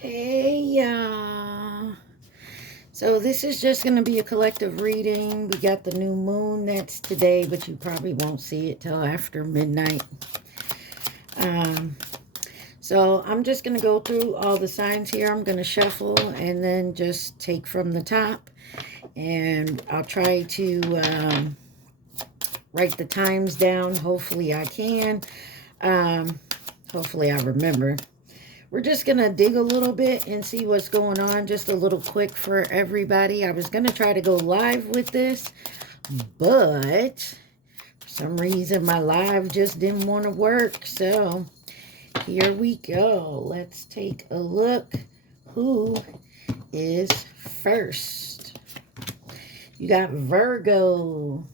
Hey, y'all. So this is just going to be a collective reading. We got the new moon that's today, but you probably won't see it till after midnight. So I'm just going to go through all the signs here. I'm going to shuffle and then just take from the top. And I'll try to write the times down. Hopefully I can. Hopefully I remember. We're just going to dig a little bit and see what's going on. Just a little quick for everybody. I was going to try to go live with this, but for some reason my live just didn't want to work. So here we go. Let's take a look. Who is first? You got Virgo.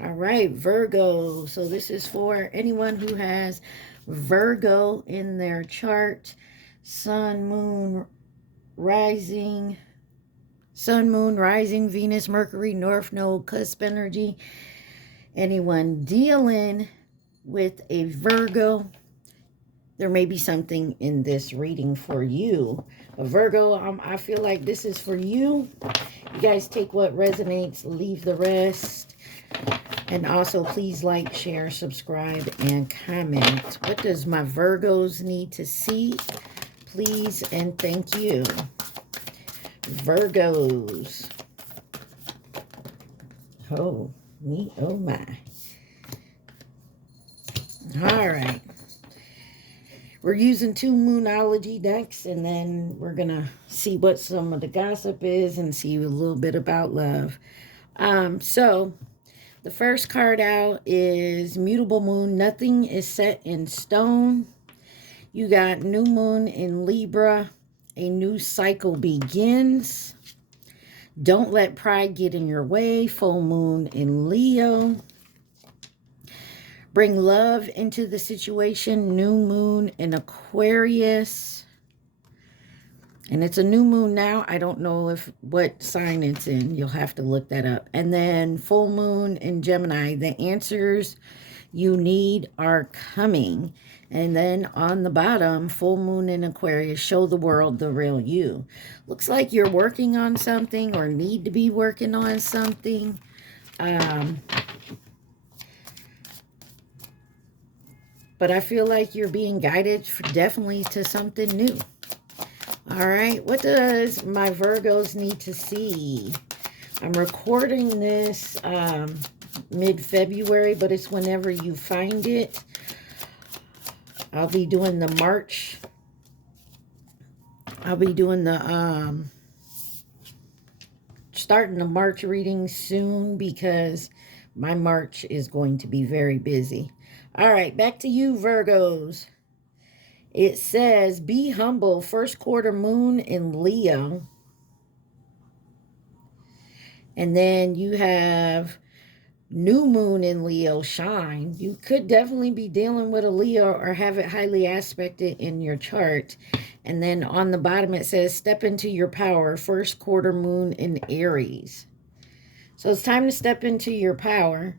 All right, Virgo. So this is for anyone who has Virgo in their chart. Sun, moon, rising, Venus, Mercury, North Node, cusp energy. Anyone dealing with a Virgo, there may be something in this reading for you. A Virgo, I feel like this is for you. You guys take what resonates, leave the rest. And also, please like, share, subscribe, and comment. What does my Virgos need to see? Please and thank you. Virgos. Oh, me, oh my. All right. We're using 2 Moonology decks, and then we're going to see what some of the gossip is and see a little bit about love. So the first card out is Mutable Moon. Nothing is set in stone. You got new moon in Libra. A new cycle begins. Don't let pride get in your way. Full moon in Leo. Bring love into the situation. New moon in Aquarius. And it's a new moon now. I don't know what sign it's in. You'll have to look that up. And then full moon in Gemini. The answers you need are coming. And then on the bottom, full moon in Aquarius, show the world the real you. Looks like you're working on something or need to be working on something. But I feel like you're being guided definitely to something new. All right, what does my Virgos need to see? I'm recording this mid-February, but it's whenever you find it. I'll be doing the March. I'll be doing the starting the March reading soon because my March is going to be very busy. All right, back to you, Virgos. It says, be humble, first quarter moon in Leo. And then you have new moon in Leo, shine. You could definitely be dealing with a Leo or have it highly aspected in your chart. And then on the bottom it says, step into your power, first quarter moon in Aries. So it's time to step into your power.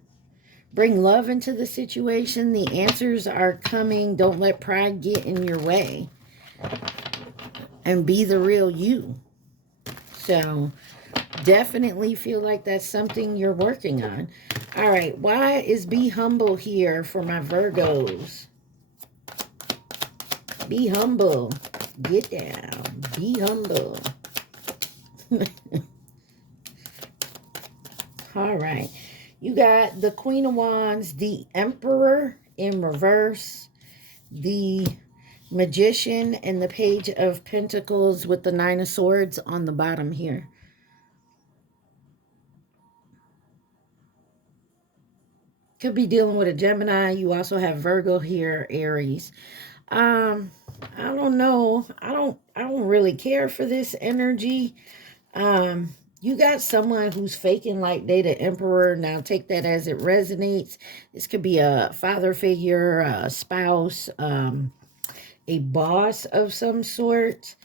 Bring love into the situation. The answers are coming. Don't let pride get in your way. And be the real you. So definitely feel like that's something you're working on. All right, why is be humble here for my Virgos? Be humble. Get down. Be humble. All right. You got the Queen of Wands, the Emperor in reverse, the Magician, and the Page of Pentacles with the 9 of Swords on the bottom here. Could be dealing with a Gemini. You also have Virgo here, Aries. I don't know. I don't really care for this energy. You got someone who's faking like they the emperor. Now take that as it resonates. This could be a father figure, a spouse, a boss of some sort.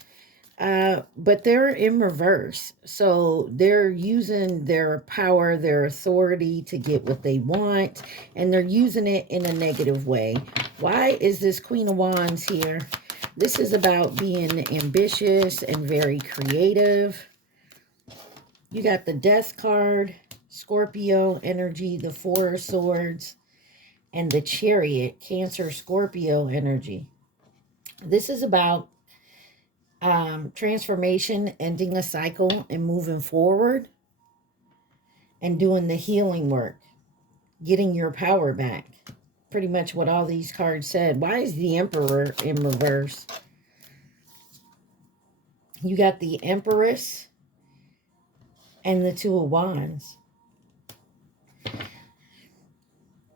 But they're in reverse. So they're using their power, their authority to get what they want. And they're using it in a negative way. Why is this Queen of Wands here? This is about being ambitious and very creative. You got the Death card, Scorpio energy, the Four of Swords, and the Chariot, Cancer, Scorpio energy. This is about transformation, ending a cycle and moving forward and doing the healing work, getting your power back. Pretty much what all these cards said. Why is the Emperor in reverse? You got the Empress and the Two of Wands.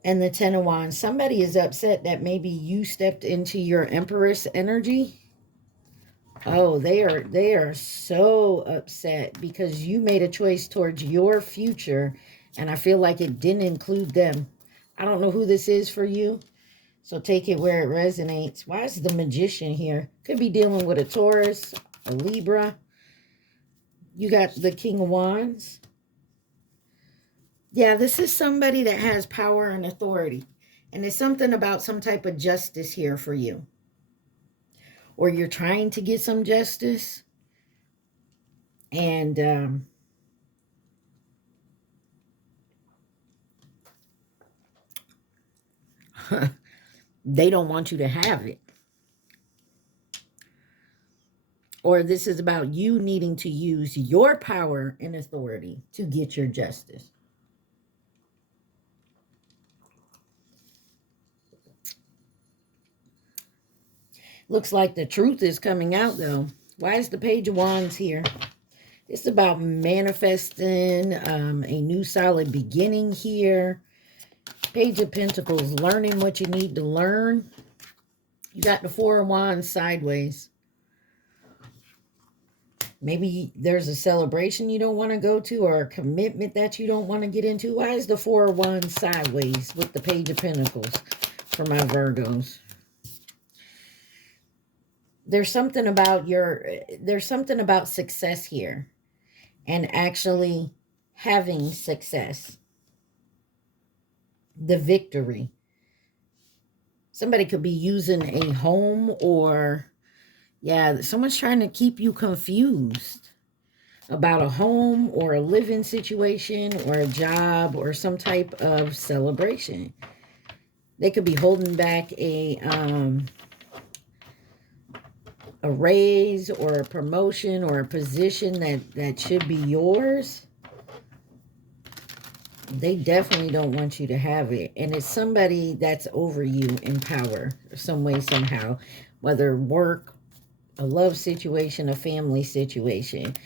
And the Ten of Wands. Somebody is upset that maybe you stepped into your Empress energy. Oh, they are so upset because you made a choice towards your future, and I feel like it didn't include them. I don't know who this is for you, so take it where it resonates. Why is the Magician here? Could be dealing with a Taurus, a Libra. You got the King of Wands. Yeah, this is somebody that has power and authority, and it's something about some type of justice here for you. Or you're trying to get some justice, and they don't want you to have it. Or this is about you needing to use your power and authority to get your justice. Looks like the truth is coming out, though. Why is the Page of Wands here? It's about manifesting a new solid beginning here. Page of Pentacles, learning what you need to learn. You got the Four of Wands sideways. Maybe there's a celebration you don't want to go to, or a commitment that you don't want to get into. Why is the Four of Wands sideways with the Page of Pentacles for my Virgos? There's something about success here, and actually having success. The victory. Somebody could be using a home, or yeah, someone's trying to keep you confused about a home or a living situation or a job or some type of celebration. They could be holding back a raise or a promotion or a position that should be yours. They definitely don't want you to have it. And it's somebody that's over you in power some way, somehow. Whether work, a love situation, a family situation.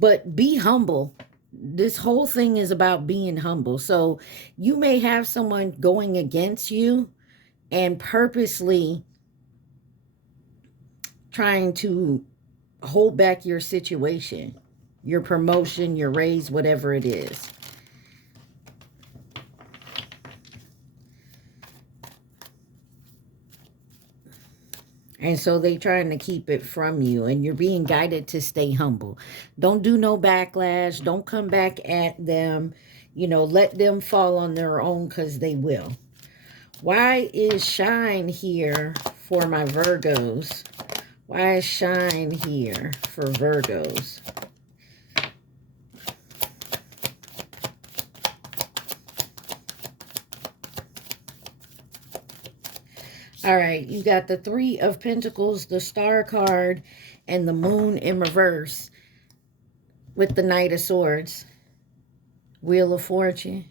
But be humble. This whole thing is about being humble. So you may have someone going against you and purposely trying to hold back your situation, your promotion, your raise, whatever it is. And so they trying to keep it from you, and you're being guided to stay humble. Don't do no backlash. Don't come back at them. You know, let them fall on their own, because they will. Why is shine here for my Virgos? Why is shine here for Virgos? All right, you got the Three of Pentacles, the Star card, and the Moon in reverse with the Knight of Swords. Wheel of Fortune,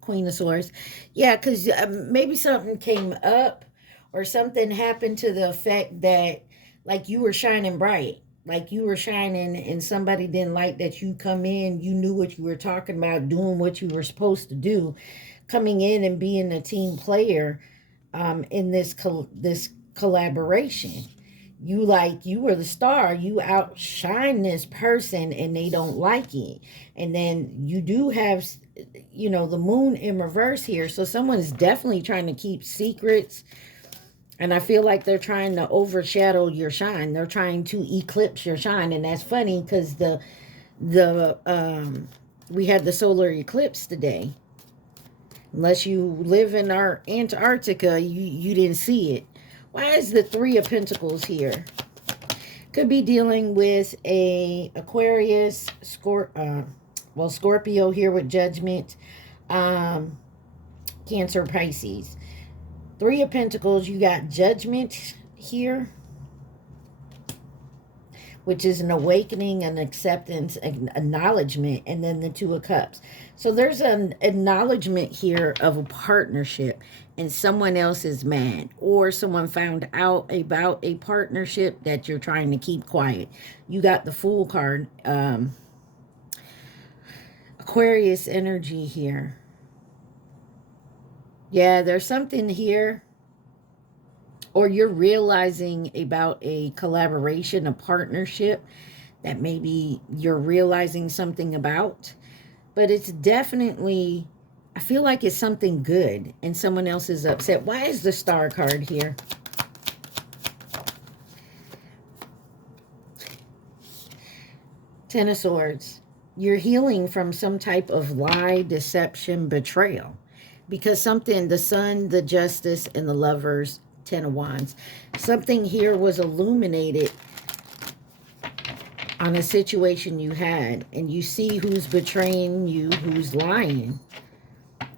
Queen of Swords. Yeah, because maybe something came up or something happened to the effect that, like, you were shining bright. Like you were shining and somebody didn't like that you come in. You knew what you were talking about, doing what you were supposed to do. Coming in and being a team player in this collaboration. You were the star. You outshine this person and they don't like it. And then you do have, you know, the Moon in reverse here. So someone's definitely trying to keep secrets. And I feel like they're trying to overshadow your shine. They're trying to eclipse your shine. And that's funny because we had the solar eclipse today. Unless you live in our Antarctica, you didn't see it. Why is the Three of Pentacles here? Could be dealing with a Aquarius, Scorpio here with Judgment, Cancer, Pisces. Three of Pentacles, you got Judgment here, which is an awakening, an acceptance, an acknowledgement, and then the Two of Cups. So there's an acknowledgement here of a partnership, and someone else is mad, or someone found out about a partnership that you're trying to keep quiet. You got the Fool card, Aquarius energy here. Yeah, there's something here, or you're realizing about a collaboration, a partnership that maybe you're realizing something about. But it's definitely, I feel like it's something good and someone else is upset. Why is the Star card here? Ten of Swords. You're healing from some type of lie, deception, betrayal. Because something, the Sun, the Justice, and the Lovers, Ten of Wands. Something here was illuminated on a situation you had. And you see who's betraying you, who's lying.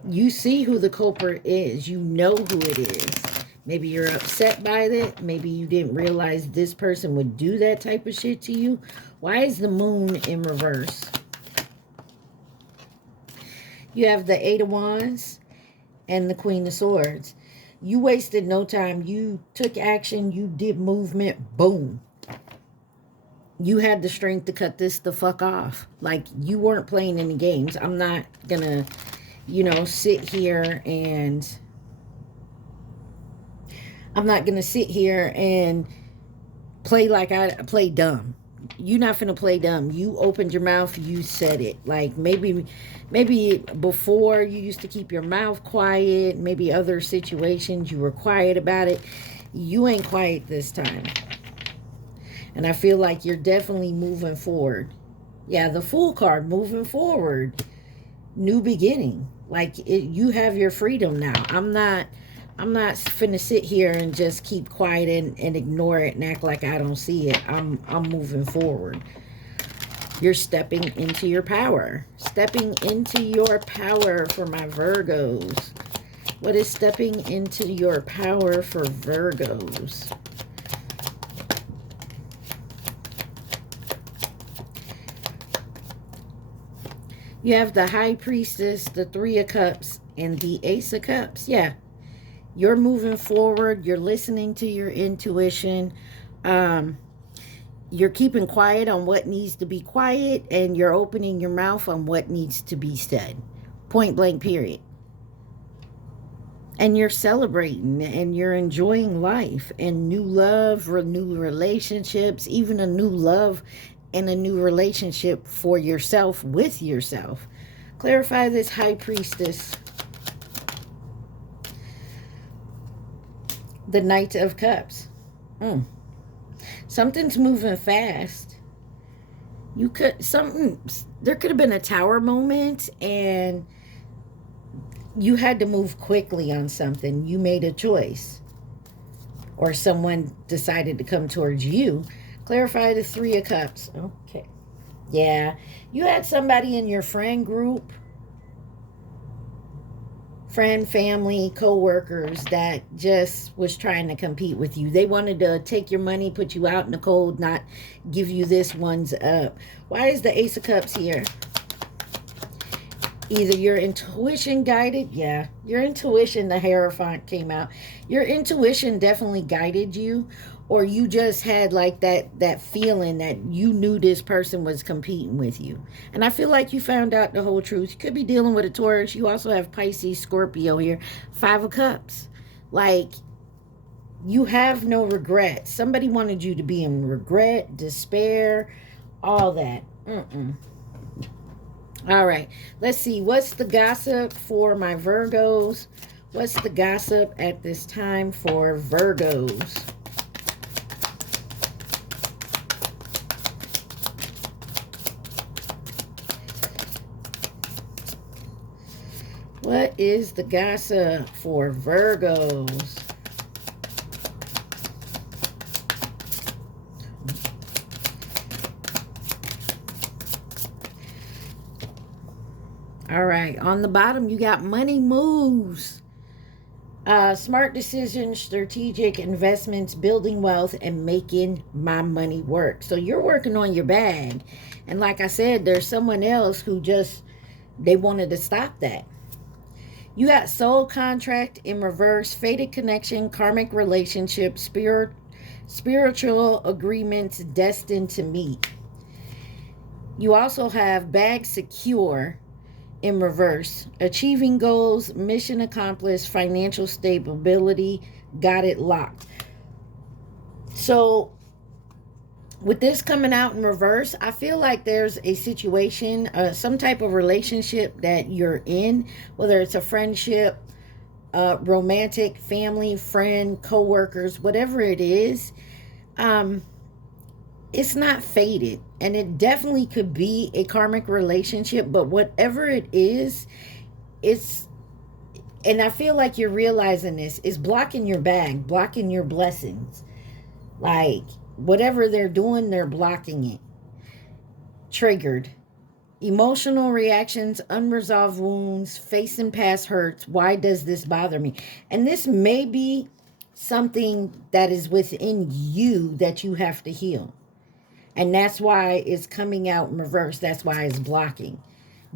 You see who the culprit is. You know who it is. Maybe you're upset by that. Maybe you didn't realize this person would do that type of shit to you. Why is the Moon in reverse? You have the Eight of Wands and the Queen of Swords. You wasted no time. You took action. You did movement. Boom. You had the strength to cut this the fuck off. Like, you weren't playing any games. I'm not gonna, you know, sit here and... I'm not gonna sit here and play like I play dumb. You're not finna play dumb. You opened your mouth, you said it. Like, maybe before you used to keep your mouth quiet. Maybe other situations you were quiet about it. You ain't quiet this time. And I feel like you're definitely moving forward. Yeah, the Fool card, moving forward. New beginning. Like, you have your freedom now. I'm not finna sit here and just keep quiet and ignore it and act like I don't see it. I'm moving forward. You're stepping into your power. Stepping into your power for my Virgos. What is stepping into your power for Virgos? You have the High Priestess, the Three of Cups, and the Ace of Cups. Yeah. You're moving forward. You're listening to your intuition. You're keeping quiet on what needs to be quiet, and you're opening your mouth on what needs to be said. Point blank, period. And you're celebrating, and you're enjoying life, and new love, new relationships, even a new love and a new relationship for yourself, with yourself. Clarify this High Priestess. The Knight of Cups. Something's moving fast. There could have been a Tower moment, and you had to move quickly on something. You made a choice, or someone decided to come towards you. Clarify the Three of Cups. Okay. Yeah. You had somebody in your friend group, friend, family, co-workers that just was trying to compete with you. They wanted to take your money, put you out in the cold, not give you this one's up. Why is the Ace of Cups here? Either your intuition guided, yeah, your intuition, the Hierophant came out. Your intuition definitely guided you, or you just had like that feeling that you knew this person was competing with you. And I feel like you found out the whole truth. You could be dealing with a Taurus. You also have Pisces, Scorpio here. Five of Cups. Like, you have no regret. Somebody wanted you to be in regret, despair, all that. All right, let's see. What's the gossip for my Virgos? What's the gossip at this time for Virgos? What is the gossip for Virgos? All right. On the bottom, you got money moves. Smart decisions, strategic investments, building wealth, and making my money work. So you're working on your bag. And like I said, there's someone else who just, they wanted to stop that. You got soul contract in reverse, fated connection, karmic relationship, spiritual agreements destined to meet. You also have bag secure in reverse, achieving goals, mission accomplished, financial stability, got it locked. So with this coming out in reverse, I feel like there's a situation, some type of relationship that you're in, whether it's a friendship, romantic, family, friend, co-workers, whatever it is. It's not fated, and it definitely could be a karmic relationship, but whatever it is, it's, and I feel like you're realizing this, is blocking your bag, blocking your blessings. Like whatever they're doing, they're blocking it. Triggered. Emotional reactions, unresolved wounds, facing past hurts. Why does this bother me? And this may be something that is within you that you have to heal. And that's why it's coming out in reverse. That's why it's blocking.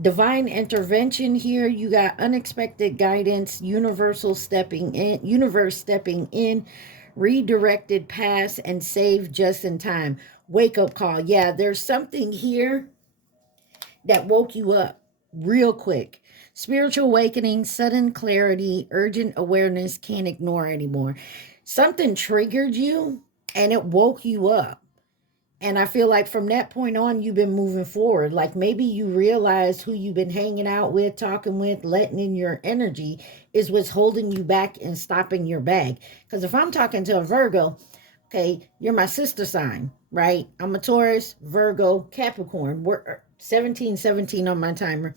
Divine intervention here. You got unexpected guidance, universe stepping in, redirected paths, and save just in time. Wake up call. Yeah, there's something here that woke you up real quick. Spiritual awakening, sudden clarity, urgent awareness, can't ignore anymore. Something triggered you and it woke you up. And I feel like from that point on, you've been moving forward. Like maybe you realize who you've been hanging out with, talking with, letting in your energy is what's holding you back and stopping your bag. Because if I'm talking to a Virgo, okay, you're my sister sign, right? I'm a Taurus, Virgo, Capricorn. We're 1717 on my timer.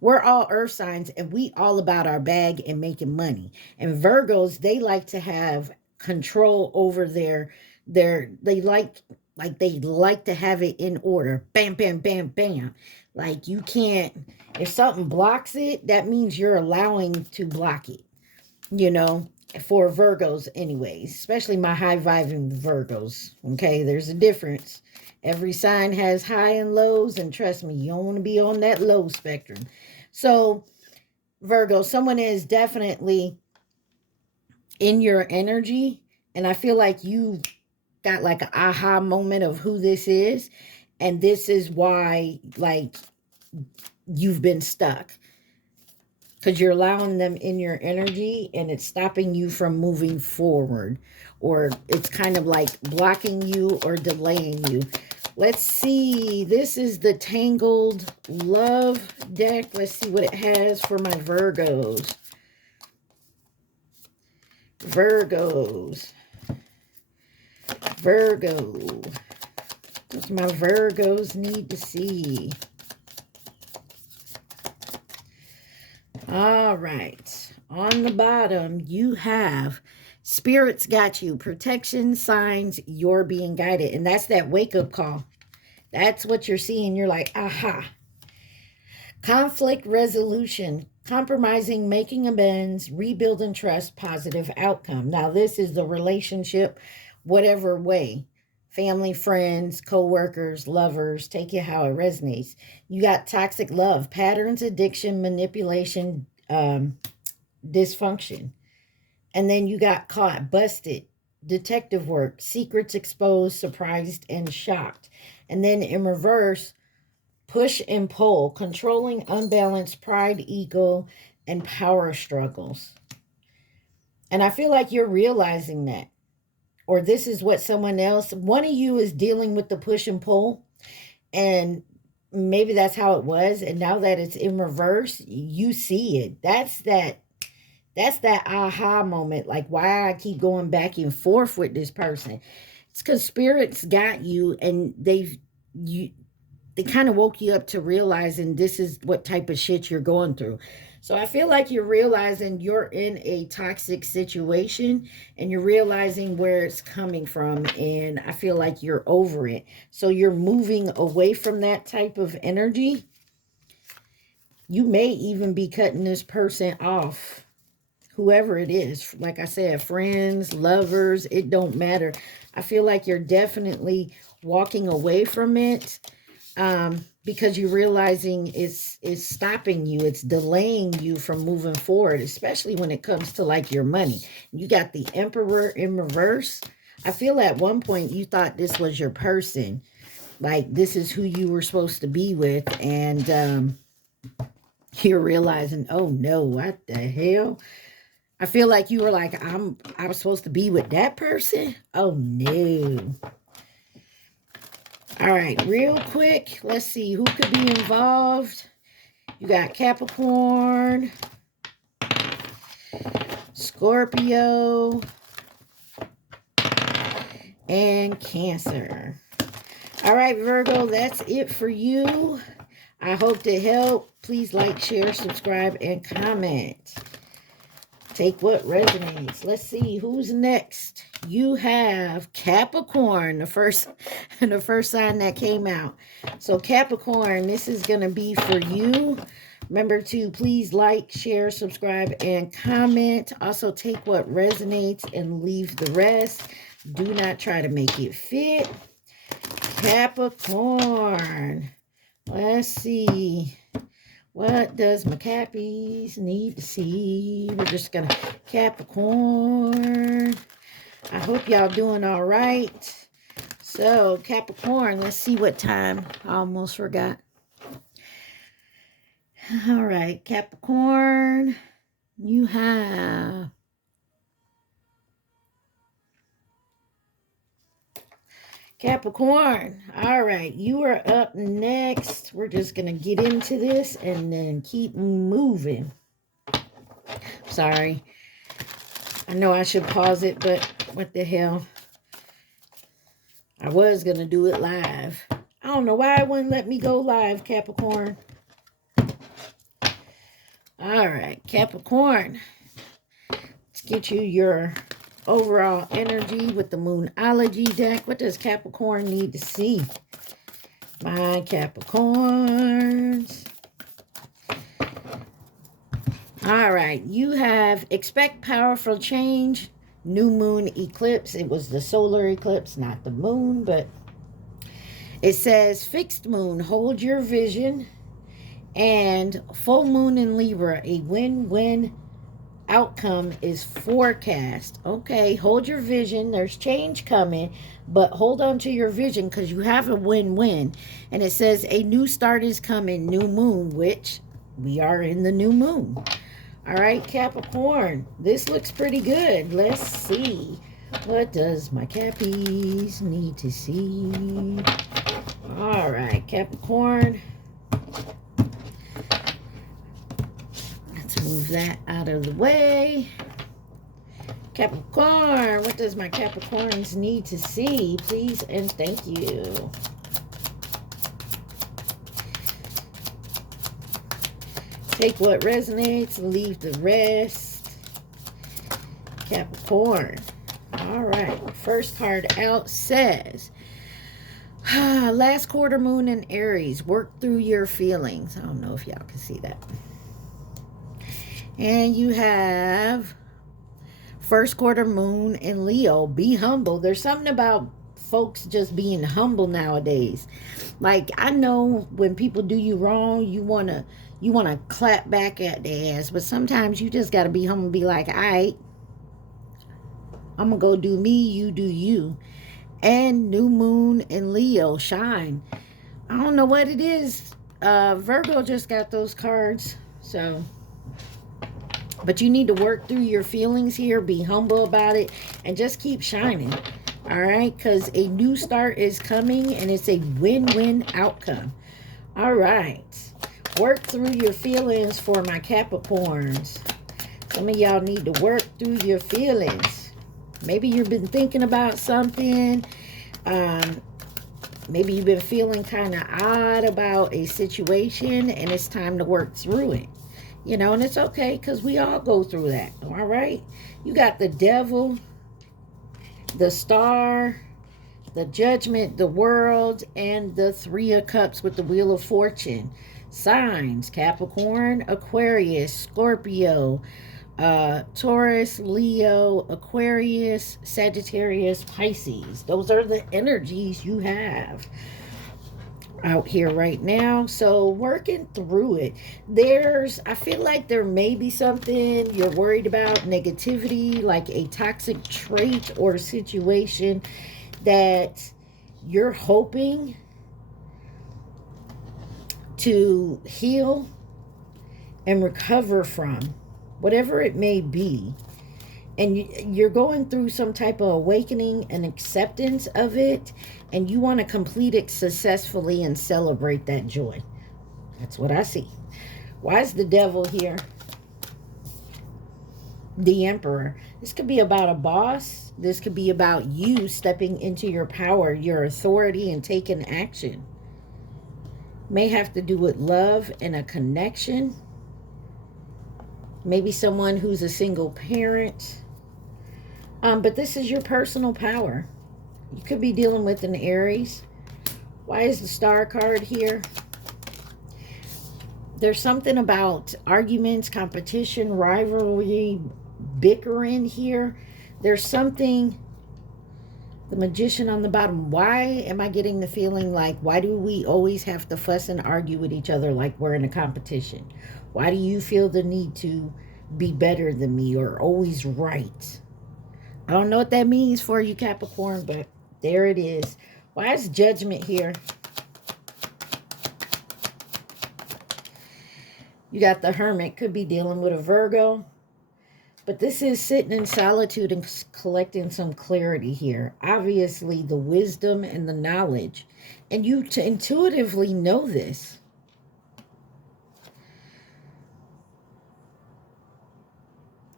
We're all earth signs, and we all about our bag and making money. And Virgos, they like to have control over they like to have it in order. Bam, bam, bam, bam. Like you can't, if something blocks it, that means you're allowing to block it, you know, for Virgos anyways, especially my high vibing Virgos. Okay, there's a difference. Every sign has high and lows, and trust me, you don't want to be on that low spectrum. So Virgo, someone is definitely in your energy, and I feel like you got like an aha moment of who this is, and this is why like you've been stuck, because you're allowing them in your energy and it's stopping you from moving forward, or it's kind of like blocking you or delaying you. Let's see, this is the Tangled Love deck. Let's see what it has for my Virgos. Virgo, what my Virgos need to see. All right, on the bottom you have spirits got you, protection, signs, you're being guided. And that's that wake-up call. That's what you're seeing. You're like, aha. Conflict resolution, compromising, making amends, rebuilding trust, positive outcome. Now this is the relationship, whatever way. Family, friends, co-workers, lovers, take it how it resonates. You got toxic love, patterns, addiction, manipulation, dysfunction. And then you got caught, busted, detective work, secrets exposed, surprised, and shocked. And then in reverse, push and pull, controlling, unbalanced, pride, ego, and power struggles. And I feel like you're realizing that. Or this is what someone else, one of you is dealing with the push and pull, and maybe that's how it was, and now that it's in reverse, you see it. That's that aha moment, like why I keep going back and forth with this person. It's because spirits got you, and they kind of woke you up to realizing this is what type of shit you're going through. So I feel like you're realizing you're in a toxic situation, and you're realizing where it's coming from, and I feel like you're over it. So you're moving away from that type of energy. You may even be cutting this person off. Whoever it is, like I said, friends, lovers, it don't matter. I feel like you're definitely walking away from it because you're realizing it's stopping you. It's delaying you from moving forward, especially when it comes to like your money. You got the Emperor in reverse. I feel at one point you thought this was your person. Like this is who you were supposed to be with. And you're realizing, oh no, what the hell? I feel like you were like, I was supposed to be with that person? Oh, no. All right, real quick. Let's see who could be involved. You got Capricorn, Scorpio, and Cancer. All right, Virgo, that's it for you. I hope to help. Please like, share, subscribe, and comment. Take what resonates. Let's see who's next. You have Capricorn, the first sign that came out. So Capricorn, this is going to be for you. Remember to please like, share, subscribe, and comment. Also take what resonates and leave the rest. Do not try to make it fit. Capricorn. Let's see. What does my Cappies need to see? We're just going to Capricorn. I hope y'all doing all right. So, Capricorn, let's see what time. I almost forgot. All right, Capricorn, you have Capricorn. All right, you are up next. We're just going to get into this and then keep moving. Sorry. I know I should pause it, but what the hell? I was going to do it live. I don't know why it wouldn't let me go live, Capricorn. All right, Capricorn. Let's get you your overall energy with the Moonology deck. What does Capricorn need to see? My Capricorns. All right, you have expect powerful change, new moon eclipse. It was the solar eclipse, not the moon, but it says fixed moon, hold your vision, and full moon in Libra, a win-win outcome is forecast. Okay, hold your vision. There's change coming, but hold on to your vision because you have a win-win. And it says a new start is coming, new moon, which we are in the new moon. All right, Capricorn, this looks pretty good. Let's see. What does my Cappies need to see? All right, Capricorn. Let's move that out of the way. Capricorn, what does my Capricorns need to see? Please and thank you. Take what resonates, leave the rest. Capricorn. All right. First card out says, last quarter moon in Aries. Work through your feelings. I don't know if y'all can see that. And you have first quarter moon in Leo. Be humble. There's something about folks just being humble nowadays. Like, I know when people do you wrong, you want to clap back at their ass. But sometimes you just got to be humble and be like, all right, I'm going to go do me, you do you. And new moon in Leo, shine. I don't know what it is. Virgo just got those cards. So, but you need to work through your feelings here. Be humble about it. And just keep shining. All right? Because a new start is coming. And it's a win-win outcome. All right. Work through your feelings for my Capricorns. Some of y'all need to work through your feelings. Maybe you've been thinking about something. Maybe you've been feeling kind of odd about a situation. And it's time to work through it. You know, and it's okay because we all go through that. All right? You got the Devil, the Star, the Judgment, the World, and the Three of Cups with the Wheel of Fortune. Signs: Capricorn, Aquarius, Scorpio, Taurus, Leo, Aquarius, Sagittarius, Pisces. Those are the energies you have out here right now. So working through it. I feel like there may be something you're worried about, negativity, like a toxic trait or situation that you're hoping to heal and recover from, whatever it may be. And you're going through some type of awakening and acceptance of it, and you want to complete it successfully and celebrate that joy. That's what I see. Why is the devil here? The Emperor. This could be about a boss. This could be about you stepping into your power, your authority, and taking action. May have to do with love and a connection. Maybe someone who's a single parent. But this is your personal power. You could be dealing with an Aries. Why is the Star card here? There's something about arguments, competition, rivalry, bickering here. There's something. The Magician on the bottom. Why am I getting the feeling like, why do we always have to fuss and argue with each other like we're in a competition? Why do you feel the need to be better than me or always right? I don't know what that means for you, Capricorn, but there it is. Why is Judgment here? You got the Hermit. Could be dealing with a Virgo. But this is sitting in solitude and collecting some clarity here. Obviously, the wisdom and the knowledge. And you intuitively know this.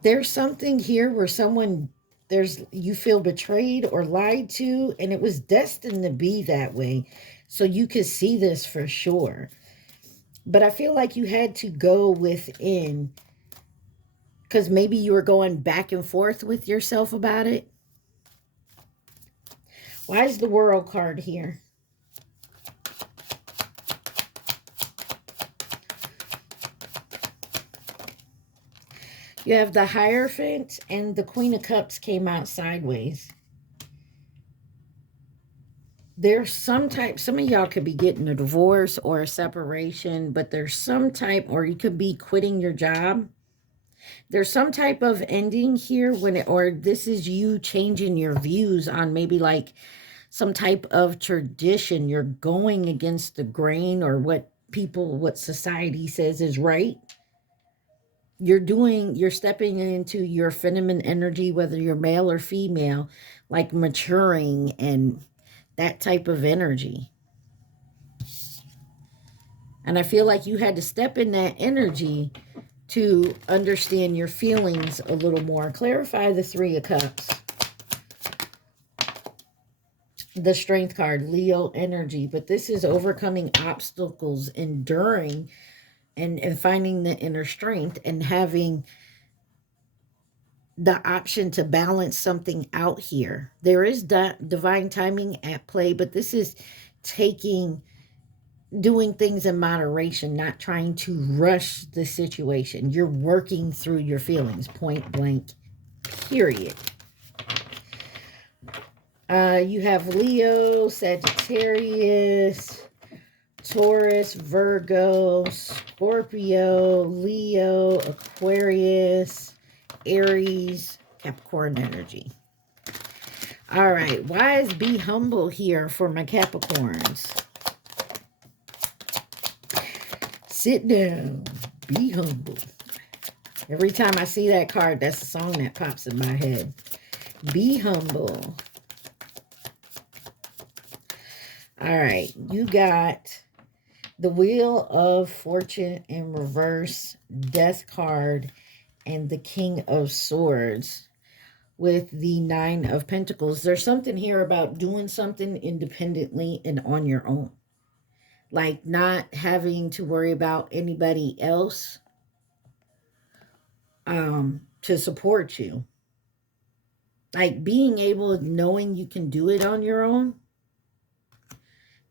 There's something here where you feel betrayed or lied to, and it was destined to be that way. So you could see this for sure. But I feel like you had to go within, because maybe you were going back and forth with yourself about it. Why is the World card here? You have the Hierophant and the Queen of Cups came out sideways. There's some of y'all could be getting a divorce or a separation, but there's some type, or you could be quitting your job. There's some type of ending here or this is you changing your views on maybe like some type of tradition. You're going against the grain or what society says is right. You're stepping into your feminine energy, whether you're male or female, like maturing and that type of energy. And I feel like you had to step in that energy to understand your feelings a little more. Clarify the Three of Cups. The Strength card, Leo energy. But this is overcoming obstacles, enduring, and finding the inner strength and having the option to balance something out here. There is divine timing at play, but this is doing things in moderation, not trying to rush the situation. You're working through your feelings, point blank, period. You have Leo, Sagittarius, Taurus, Virgo, Scorpio, Leo, Aquarius, Aries, Capricorn energy. All right. Why is be humble here for my Capricorns? Sit down. Be humble. Every time I see that card, that's the song that pops in my head. Be humble. All right. You got the Wheel of Fortune in reverse, Death card, and the King of Swords with the Nine of Pentacles. There's something here about doing something independently and on your own. Like not having to worry about anybody else to support you. Like being able, knowing you can do it on your own.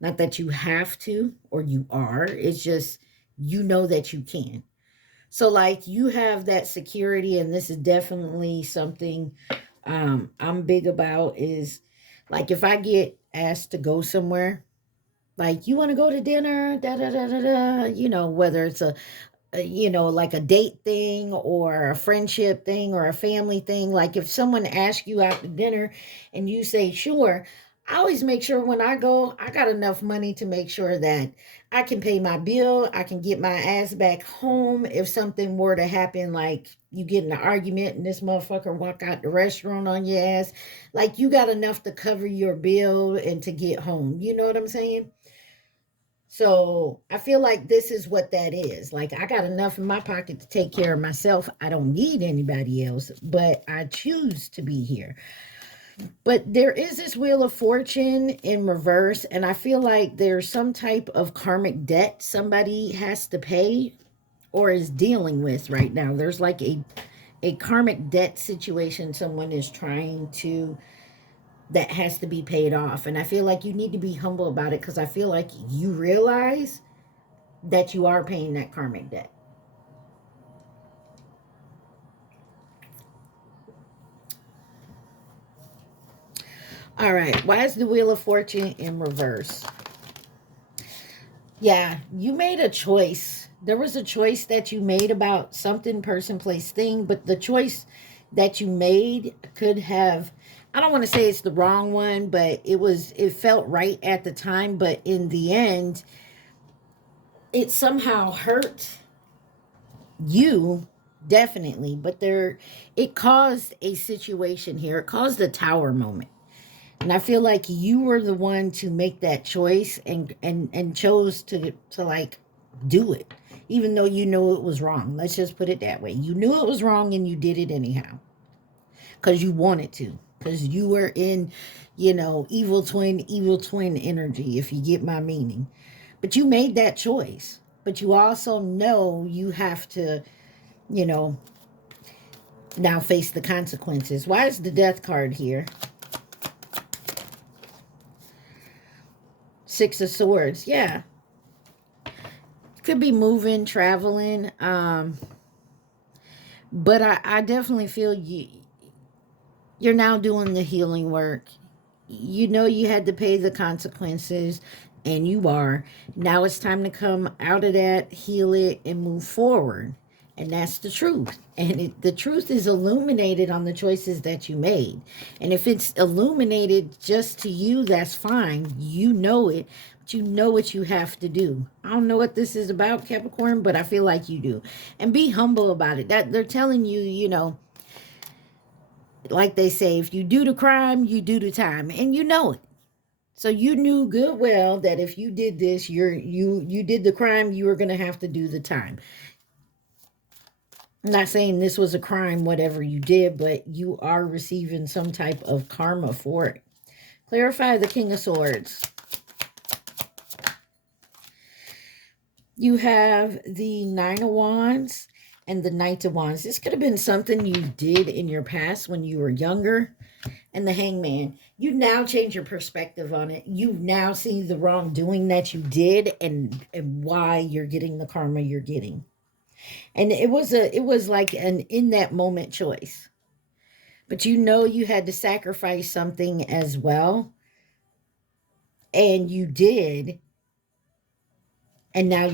Not that you have to or you are. It's just you know that you can. So like you have that security, and this is definitely something I'm big about is like if I get asked to go somewhere, like you want to go to dinner, da da da da da, whether it's like a date thing or a friendship thing or a family thing. Like if someone asks you out to dinner and you say sure, I always make sure when I go, I got enough money to make sure that I can pay my bill, I can get my ass back home if something were to happen, like you get in an argument and this motherfucker walk out the restaurant on your ass. Like you got enough to cover your bill and to get home, you know what I'm saying? So I feel like this is what that is. Like I got enough in my pocket to take care of myself. I don't need anybody else, but I choose to be here. But there is this Wheel of Fortune in reverse, and I feel like there's some type of karmic debt somebody has to pay or is dealing with right now. There's like a karmic debt situation someone is trying to that has to be paid off. And I feel like you need to be humble about it because I feel like you realize that you are paying that karmic debt. All right. Why is the Wheel of Fortune in reverse? Yeah, you made a choice. There was a choice that you made about something, person, place, thing, but the choice that you made could have, I don't want to say it's the wrong one, but it felt right at the time, but in the end, it somehow hurt you, definitely, but it caused a situation here. It caused a tower moment. And I feel like you were the one to make that choice and chose to like do it, even though you know it was wrong. Let's just put it that way. You knew it was wrong and you did it anyhow because you wanted to, because you were in, evil twin energy, if you get my meaning. But you made that choice. But you also know you have to, you know, now face the consequences. Why is the Death card here? Six of Swords. Yeah. Could be moving, traveling. But I definitely feel you're now doing the healing work. You know you had to pay the consequences, and you are. Now it's time to come out of that, heal it, and move forward. And that's the truth. And the truth is illuminated on the choices that you made. And if it's illuminated just to you, that's fine. You know it. But you know what you have to do. I don't know what this is about, Capricorn, but I feel like you do. And be humble about it. That they're telling you, like they say, if you do the crime, you do the time. And you know it. So you knew good well that if you did this, you did the crime, you were going to have to do the time. I'm not saying this was a crime, whatever you did, but you are receiving some type of karma for it. Clarify the King of Swords. You have the Nine of Wands and the Knight of Wands. This could have been something you did in your past when you were younger. And the Hangman. You now change your perspective on it. You now see the wrongdoing that you did and why you're getting the karma you're getting. And it was like an in that moment choice. But you know you had to sacrifice something as well. And you did. And now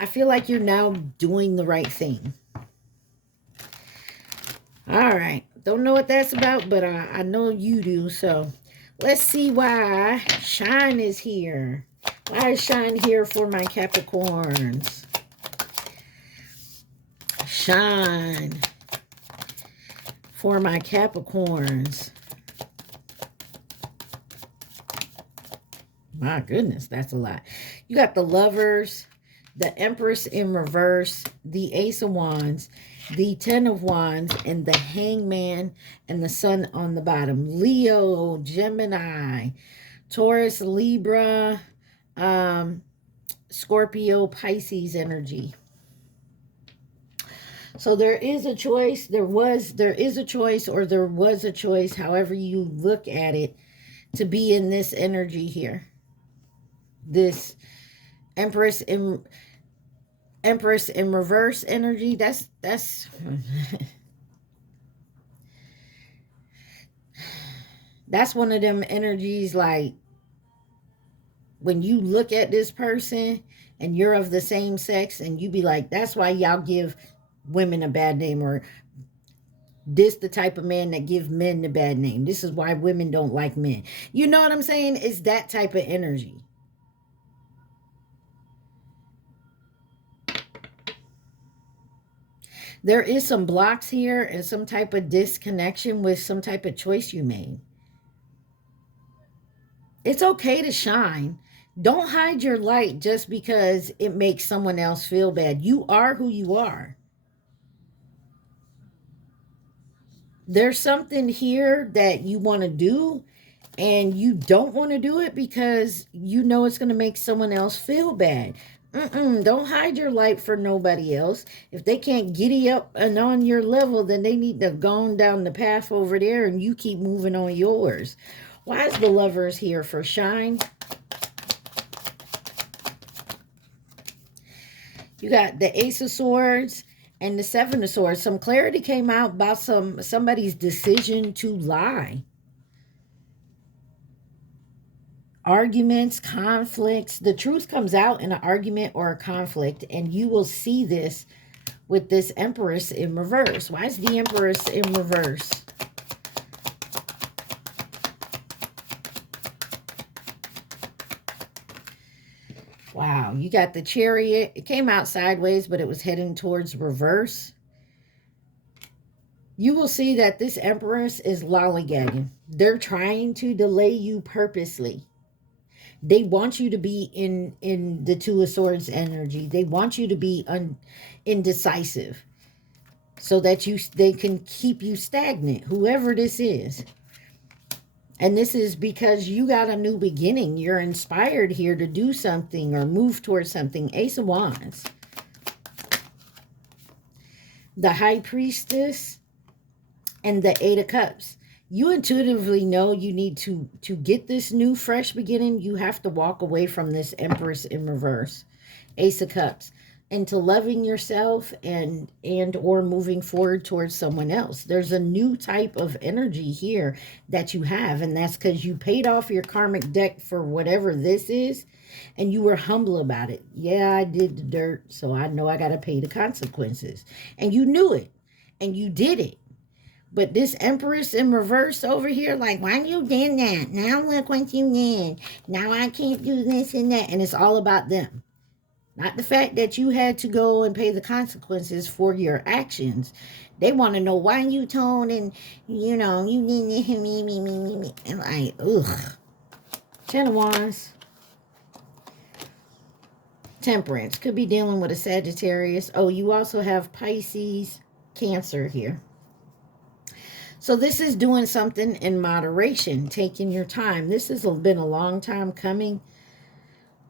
I feel like you're now doing the right thing. All right. Don't know what that's about, but I know you do. So let's see why Shine is here. Why is Shine here for my Capricorns? Shine for my Capricorns. My goodness, that's a lot. You got the Lovers, the Empress in reverse, the Ace of Wands, the Ten of Wands, and the Hangman, and the Sun on the bottom. Leo, Gemini, Taurus, Libra, Scorpio, Pisces energy. So there is a choice. There is a choice, or there was a choice, however you look at it, to be in this energy here. This Empress in Empress in reverse energy, that's that's one of them energies, like when you look at this person and you're of the same sex and you be like, that's why y'all give women a bad name, or this the type of man that give men the bad name. This is why women don't like men. You know what I'm saying? It's that type of energy. There is some blocks here and some type of disconnection with some type of choice you made. It's okay to shine. Don't hide your light just because it makes someone else feel bad. You are who you are. There's something here that you want to do and you don't want to do it because you know it's going to make someone else feel bad. Don't hide your light for nobody else. If they can't giddy up and on your level, then they need to go on down the path over there and you keep moving on yours. Why is the Lovers here for shine? You got the Ace of Swords and the Seven of Swords. Some clarity came out about somebody's decision to lie. Arguments, conflicts. The truth comes out in an argument or a conflict, and you will see this with this Empress in reverse. Why is the Empress in reverse? Wow, you got the Chariot. It came out sideways, but it was heading towards reverse. You will see that this Empress is lollygagging. They're trying to delay you purposely. They want you to be in the Two of Swords energy. They want you to be indecisive so that they can keep you stagnant, whoever this is. And this is because you got a new beginning. You're inspired here to do something or move towards something. Ace of Wands. The High Priestess and the Eight of Cups. You intuitively know you need to get this new fresh beginning. You have to walk away from this Empress in reverse. Ace of Cups. Into loving yourself and or moving forward towards someone else. There's a new type of energy here that you have, and that's because you paid off your karmic debt for whatever this is, and you were humble about it. Yeah, I did the dirt, so I know I got to pay the consequences. And you knew it, and you did it. But this Empress in reverse over here, like, why you did that? Now look what you did. Now I can't do this and that. And it's all about them. Not the fact that you had to go and pay the consequences for your actions. They want to know why you told and, you know, you did me. And like, ugh. Ten of Wands. Temperance. Could be dealing with a Sagittarius. Oh, you also have Pisces, Cancer here. So this is doing something in moderation, taking your time. This has been a long time coming.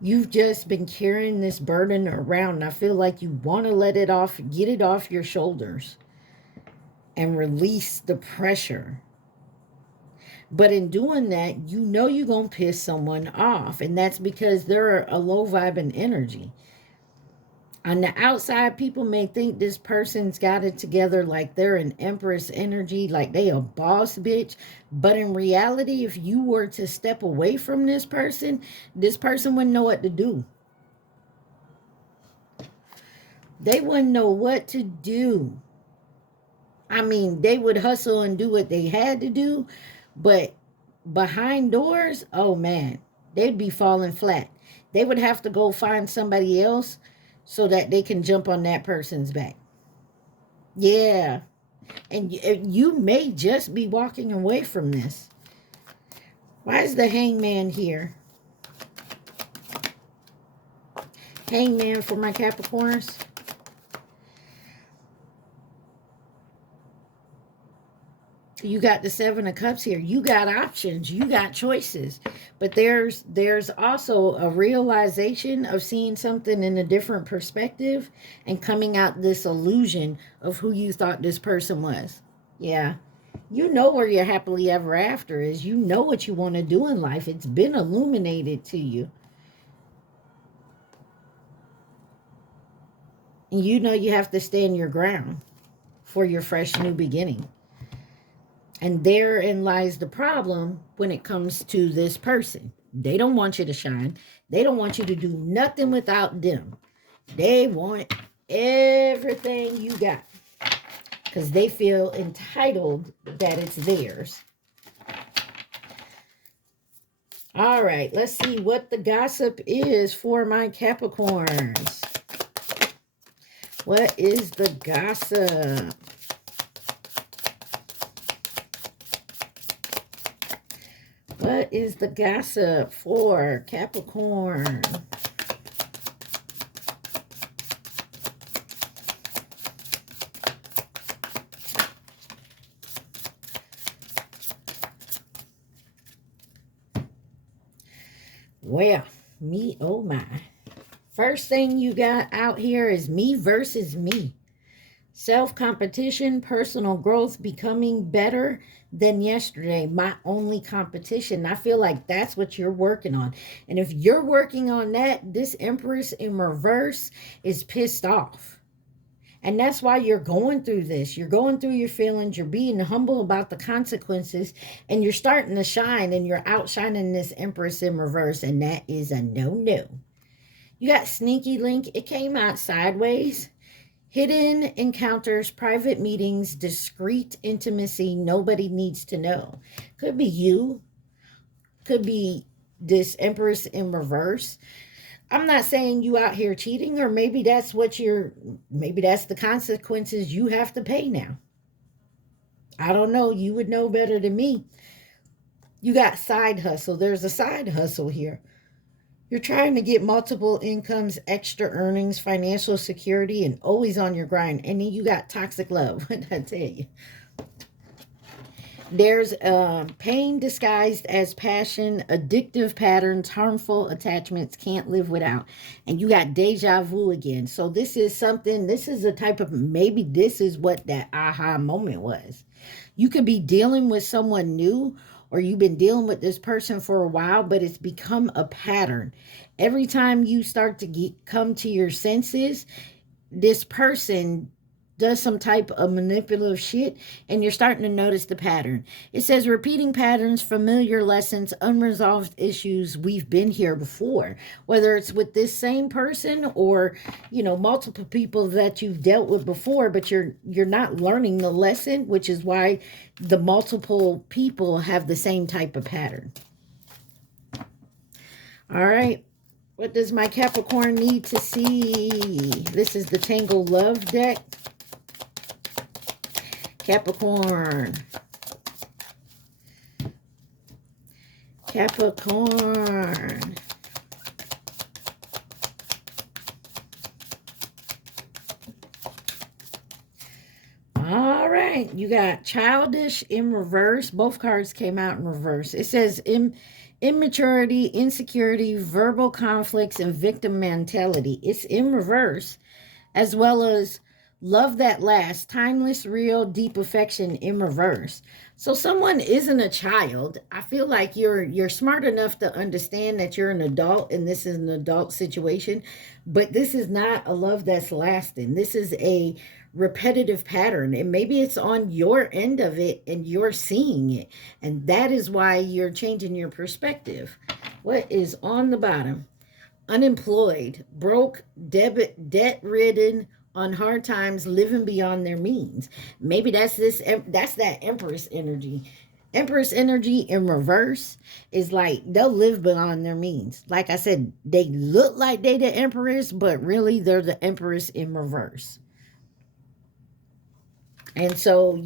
You've just been carrying this burden around. And I feel like you want to let it off, get it off your shoulders and release the pressure. But in doing that, you know you're going to piss someone off. And that's because they're a low vibing energy. On the outside, people may think this person's got it together, like they're an Empress energy, like they a boss bitch. But in reality, if you were to step away from this person wouldn't know what to do. They wouldn't know what to do. I mean, they would hustle and do what they had to do, but behind doors, oh man, they'd be falling flat. They would have to go find somebody else so that they can jump on that person's back. Yeah. And you may just be walking away from this. Why is the Hangman here? Hangman for my Capricorns. You got the Seven of Cups here. You got options. You got choices. But there's also a realization of seeing something in a different perspective and coming out this illusion of who you thought this person was. Yeah. You know where your happily ever after is. You know what you want to do in life. It's been illuminated to you. You know you have to stand your ground for your fresh new beginning. And therein lies the problem when it comes to this person. They don't want you to shine. They don't want you to do nothing without them. They want everything you got because they feel entitled that it's theirs. All right, let's see what the gossip is for my Capricorns. What is the gossip? What is the gossip for Capricorn? Well, me, oh my. First thing you got out here is me versus me. Self-competition, personal growth, becoming better than yesterday. My only competition. I feel like that's what you're working on. And if you're working on that, this Empress in reverse is pissed off. And that's why you're going through this. You're going through your feelings. You're being humble about the consequences. And you're starting to shine. And you're outshining this Empress in reverse. And that is a no-no. You got Sneaky Link. It came out sideways. Hidden encounters, private meetings, discreet intimacy. Nobody needs to know. Could be you. Could be this Empress in reverse. I'm not saying you out here cheating, or maybe that's what maybe that's the consequences you have to pay now. I don't know. You would know better than me. You got side hustle. There's a side hustle here. You're trying to get multiple incomes, extra earnings, financial security, and always on your grind. And then you got toxic love. What did I tell you? There's pain disguised as passion, addictive patterns, harmful attachments, can't live without. And you got deja vu again. So this is something, this is a type of, maybe this is what that aha moment was. You could be dealing with someone new, or you've been dealing with this person for a while, but it's become a pattern. Every time you start to come to your senses, this person does some type of manipulative shit, and you're starting to notice the pattern. It says repeating patterns, familiar lessons, unresolved issues. We've been here before, whether it's with this same person or, you know, multiple people that you've dealt with before, but you're not learning the lesson, which is why the multiple people have the same type of pattern. All right. What does my Capricorn need to see? This is the Tangled Love deck. Capricorn. Capricorn. All right. You got childish in reverse. Both cards came out in reverse. It says immaturity, insecurity, verbal conflicts, and victim mentality. It's in reverse, as well as love that lasts, timeless, real, deep affection in reverse. So someone isn't a child. I feel like you're smart enough to understand that you're an adult and this is an adult situation, but this is not a love that's lasting. This is a repetitive pattern, and maybe it's on your end of it and you're seeing it, and that is why you're changing your perspective. What is on the bottom? Unemployed, broke, debt-ridden, on hard times, living beyond their means. Maybe that's that Empress energy. Empress energy in reverse is like they'll live beyond their means. Like I said, they look like they the Empress, but really they're the Empress in reverse. And so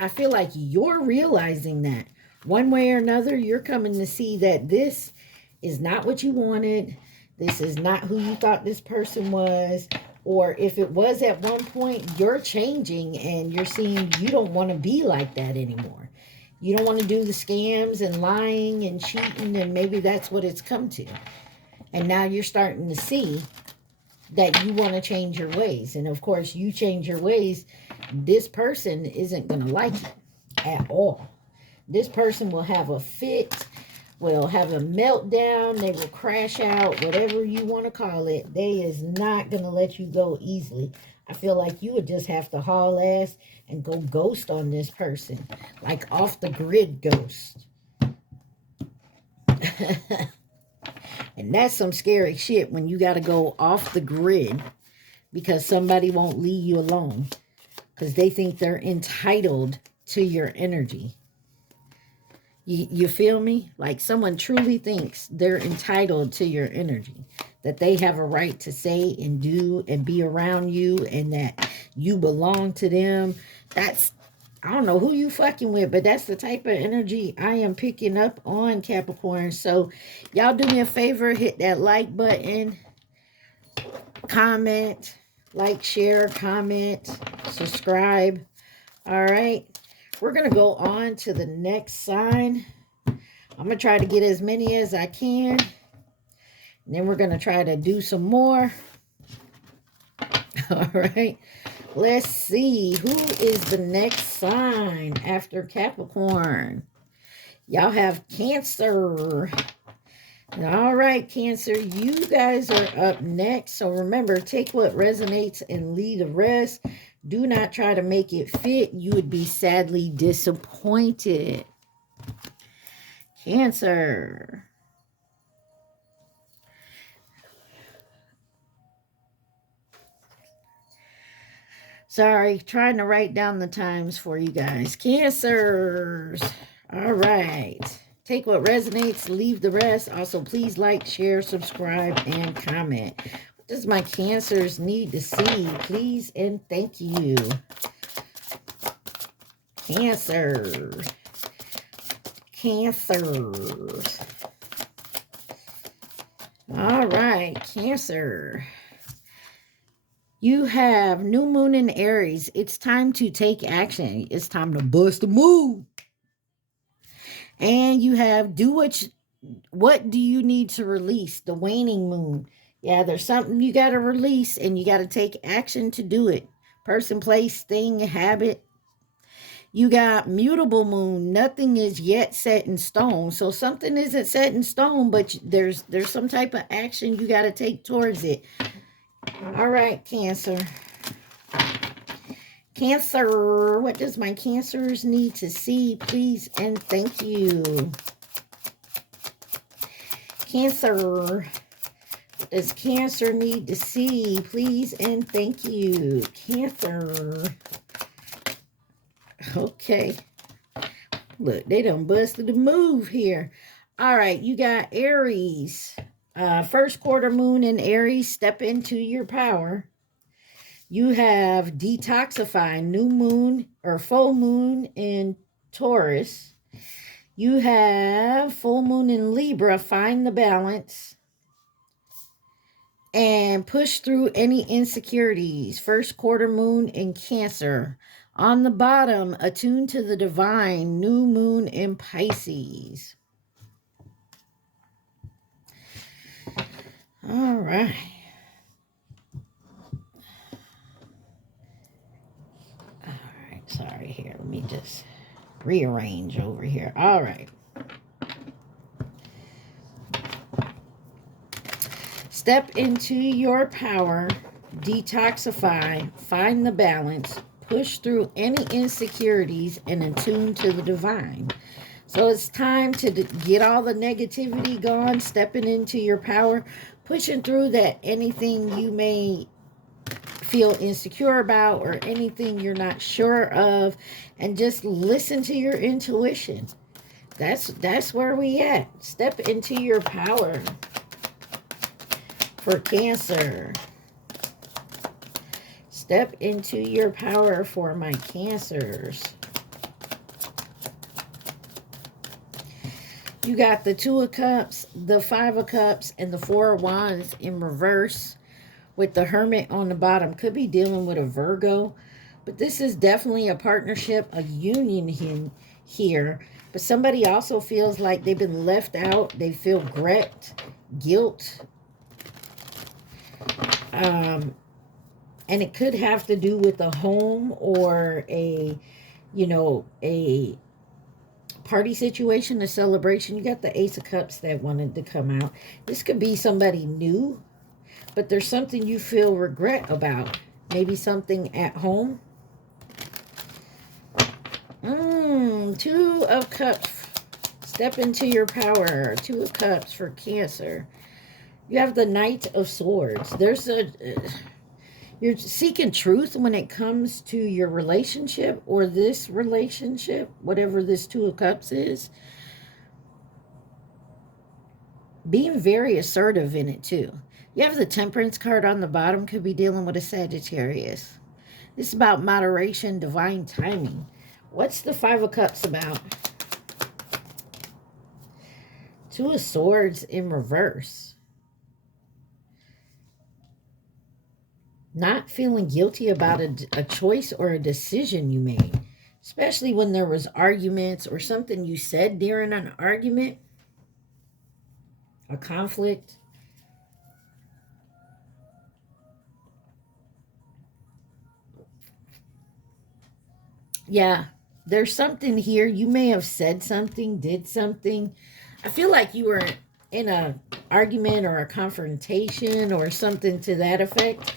I feel like you're realizing that one way or another, you're coming to see that this is not what you wanted. This is not who you thought this person was. Or if it was at one point, you're changing and you're seeing you don't want to be like that anymore. You don't want to do the scams and lying and cheating, and maybe that's what it's come to. And now you're starting to see that you want to change your ways. And of course, you change your ways, this person isn't going to like it at all. This person will have a fit, will have a meltdown. They will crash out, whatever you want to call it. They is not going to let you go easily. I feel like you would just have to haul ass and go ghost on this person. Like off the grid ghost. And that's some scary shit when you got to go off the grid because somebody won't leave you alone. Because they think they're entitled to your energy. You feel me? Like someone truly thinks they're entitled to your energy. That they have a right to say and do and be around you. And that you belong to them. That's, I don't know who you fucking with. But that's the type of energy I am picking up on, Capricorn. So y'all do me a favor. Hit that like button. Comment. Like, share, comment, subscribe. All right. We're going to go on to the next sign. I'm going to try to get as many as I can. And then we're going to try to do some more. All right. Let's see. Who is the next sign after Capricorn? Y'all have Cancer. All right, Cancer. You guys are up next. So remember, take what resonates and leave the rest. Do not try to make it fit. You would be sadly disappointed. Cancer. Sorry, trying to write down the times for you guys. Cancers. All right. Take what resonates, leave the rest. Also, please like, share, subscribe, and comment. What does my Cancers need to see? Please and thank you. Cancer. Cancers. All right, Cancer. You have new moon in Aries. It's time to take action. It's time to bust a move. And you have what do you need to release? The waning moon. Yeah, there's something you got to release and you got to take action to do it. Person, place, thing, habit. You got mutable moon. Nothing is yet set in stone. So something isn't set in stone, but there's some type of action you got to take towards it. All right, Cancer. Cancer, what does my Cancers need to see? Please and thank you. Cancer, what does Cancer need to see? Please and thank you. Cancer. Okay. Look, they done busted a move here. All right, you got Aries. First quarter moon in Aries. Step into your power. You have detoxify, new moon or full moon in Taurus. You have full moon in Libra, find the balance. And push through any insecurities. First quarter moon in Cancer. On the bottom, attune to the divine, new moon in Pisces. All right. Sorry here. Let me just rearrange over here. All right. Step into your power. Detoxify. Find the balance. Push through any insecurities and attune to the divine. So it's time to get all the negativity gone. Stepping into your power. Pushing through that anything you may feel insecure about or anything you're not sure of, and just listen to your intuition. That's where we at. Step into your power for Cancer. Step into your power for my Cancers. You got the Two of Cups, the Five of Cups, and the Four of Wands in reverse. With the Hermit on the bottom. Could be dealing with a Virgo. But this is definitely a partnership, a union here. But somebody also feels like they've been left out. They feel regret, guilt. And it could have to do with a home or a party situation, a celebration. You got the Ace of Cups that wanted to come out. This could be somebody new, but there's something you feel regret about. Maybe something at home. Two of Cups. Step into your power. Two of Cups for Cancer. You have the Knight of Swords. You're seeking truth when it comes to your relationship or this relationship, whatever this Two of Cups is. Being very assertive in it too. You have the Temperance card on the bottom, could be dealing with a Sagittarius. This is about moderation, divine timing. What's the Five of Cups about? Two of Swords in reverse. Not feeling guilty about a choice or a decision you made, especially when there was arguments or something you said during an argument, a conflict. Yeah, there's something here. You may have said something, did something. I feel like you were in an argument or a confrontation or something to that effect,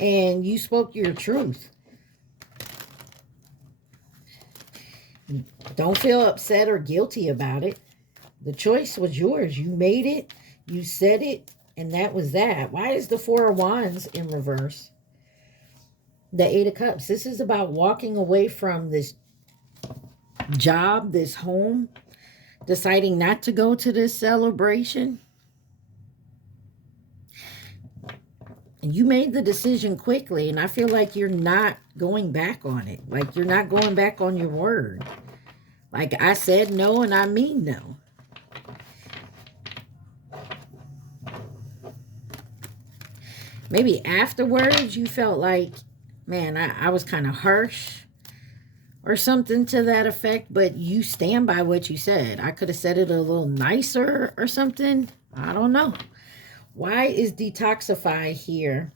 and you spoke your truth. Don't feel upset or guilty about it. The choice was yours. You made it, you said it, and that was that. Why is the Four of Wands in reverse? The Eight of Cups. This is about walking away from this job, this home, deciding not to go to this celebration. And you made the decision quickly, and I feel like you're not going back on it. Like you're not going back on your word. Like I said no, and I mean no. Maybe afterwards you felt like, man, I was kind of harsh or something to that effect, but you stand by what you said. I could have said it a little nicer or something. I don't know. Why is detoxify here?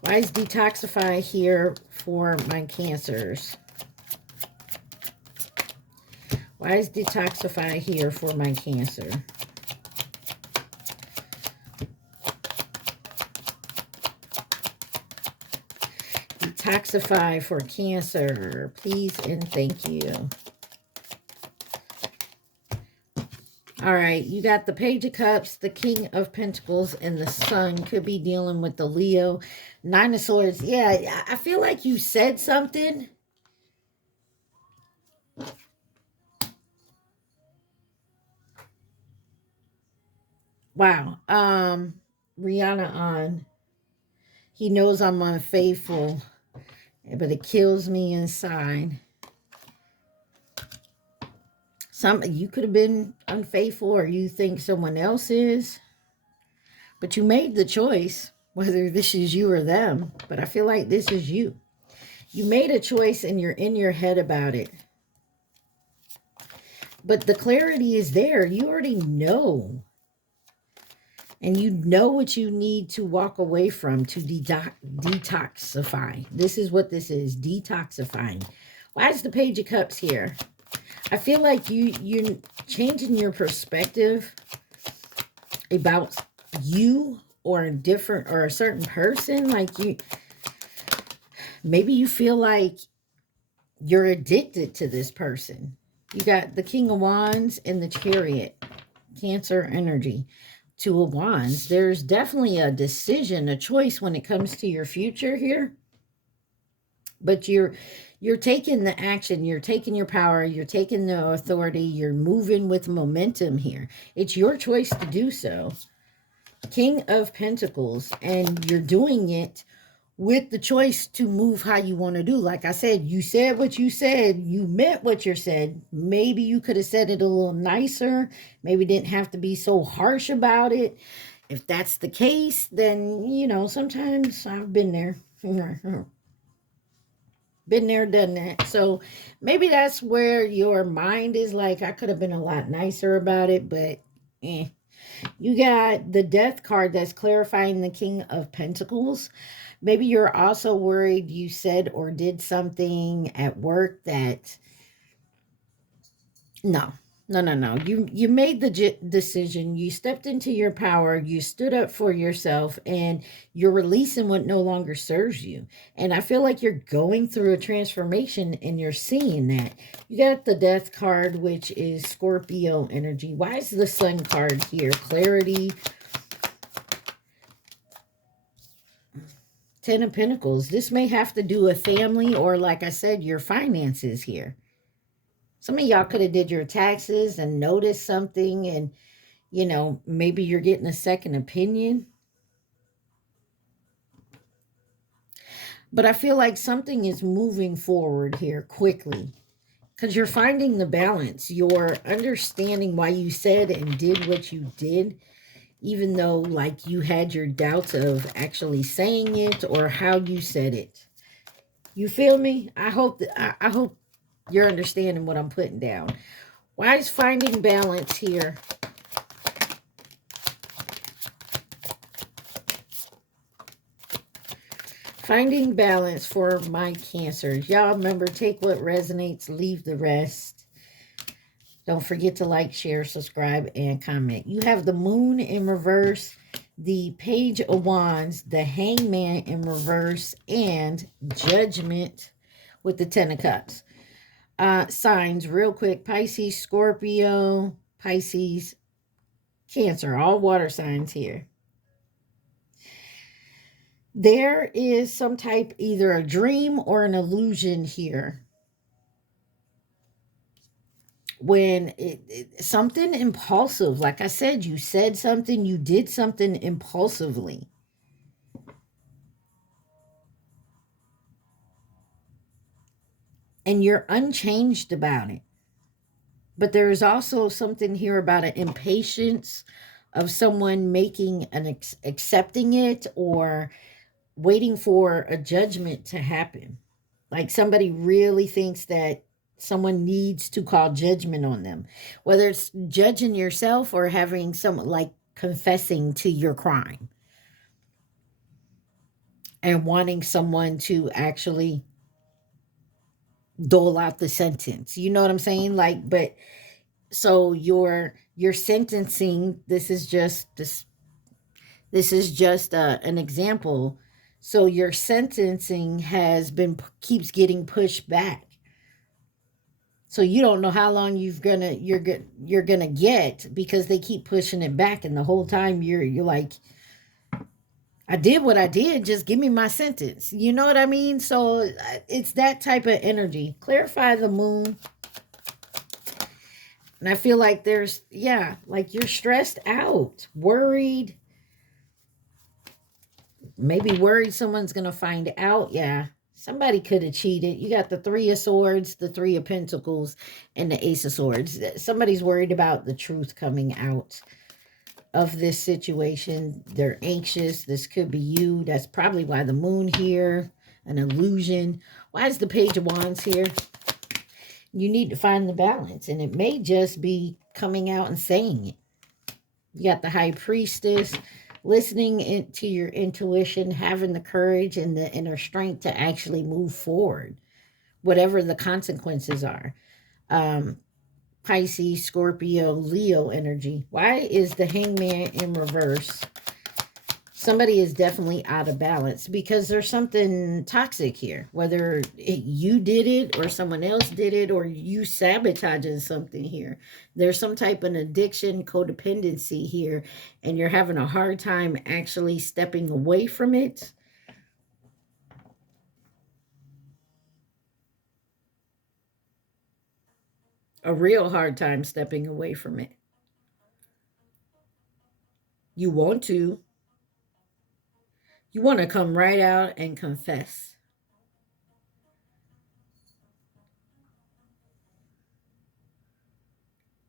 Why is detoxify here for my Cancers? Why is detoxify here for my Cancer? Detoxify for Cancer, please and thank you. All right, you got the Page of Cups, the King of Pentacles, and the Sun. Could be dealing with the Leo. Nine of Swords. Yeah, I feel like you said something. Wow. Rihanna on. He knows I'm unfaithful, but it kills me inside. You could have been unfaithful, or you think someone else is, but you made the choice, whether this is you or them. But I feel like this is you. You made a choice and you're in your head about it. But the clarity is there. You already know. And you know what you need to walk away from to detoxify. This is what this is, detoxifying. Why is the Page of Cups here? I feel like you're changing your perspective about you or a certain person. Like maybe you feel like you're addicted to this person. You got the King of Wands and the Chariot, Cancer energy. Two of Wands. There's definitely a decision, a choice when it comes to your future here. But you're taking the action, you're taking your power, you're taking the authority, you're moving with momentum here. It's your choice to do so. King of Pentacles, and you're doing it with the choice to move how you want to do. Like I said, you said what you said, you meant what you said. Maybe you could have said it a little nicer, maybe didn't have to be so harsh about it. If that's the case, then, you know, sometimes I've been there. Been there, done that. So maybe that's where your mind is like, I could have been a lot nicer about it, but You got the Death card that's clarifying the King of Pentacles. Maybe you're also worried you said or did something at work that No, no, no, no. You made the decision. You stepped into your power. You stood up for yourself, and you're releasing what no longer serves you. And I feel like you're going through a transformation, and you're seeing that. You got the Death card, which is Scorpio energy. Why is the Sun card here? Clarity. Ten of Pentacles. This may have to do with family, or like I said, your finances here. Some of y'all could have did your taxes and noticed something, and you know, maybe you're getting a second opinion. But I feel like something is moving forward here quickly, because you're finding the balance. You're understanding why you said and did what you did, even though like you had your doubts of actually saying it or how you said it. You feel me? I hope that I hope you're understanding what I'm putting down. Why is finding balance here? Finding balance for my Cancers. Y'all remember, take what resonates, leave the rest. Don't forget to like, share, subscribe, and comment. You have the Moon in reverse, the Page of Wands, the Hangman in reverse, and Judgment with the Ten of Cups. Signs, real quick. Pisces, Scorpio, Pisces, Cancer. All water signs here. There is some type, either a dream or an illusion here. When something impulsive, like I said, you said something, you did something impulsively. And you're unchanged about it. But there is also something here about an impatience of someone making an accepting it, or waiting for a judgment to happen. Like somebody really thinks that someone needs to call judgment on them, whether it's judging yourself or having some, like confessing to your crime and wanting someone to actually dole out the sentence. You know what I'm saying? Like, but so your sentencing, this is just an example. So your sentencing has been, keeps getting pushed back. So you don't know how long you're gonna get, because they keep pushing it back, and the whole time you're like, I did what I did, just give me my sentence. You know what I mean? So it's that type of energy. Clarify the Moon. And I feel like there's, yeah, like you're stressed out, worried. Maybe worried someone's gonna find out. Yeah. Somebody could have cheated. You got the Three of Swords, the Three of Pentacles, and the Ace of Swords. Somebody's worried about the truth coming out of this situation. They're anxious. This could be you. That's probably why the Moon here, an illusion. Why is the Page of Wands here? You need to find the balance, and it may just be coming out and saying it. You got the High Priestess, listening to your intuition, having the courage and the inner strength to actually move forward, whatever the consequences are. Pisces, Scorpio, Leo energy. Why is the Hangman in reverse? Somebody is definitely out of balance, because there's something toxic here. Whether you did it or someone else did it, or you sabotaging something here. There's some type of addiction, codependency here, and you're having a hard time actually stepping away from it. A real hard time stepping away from it. You want to. You want to come right out and confess.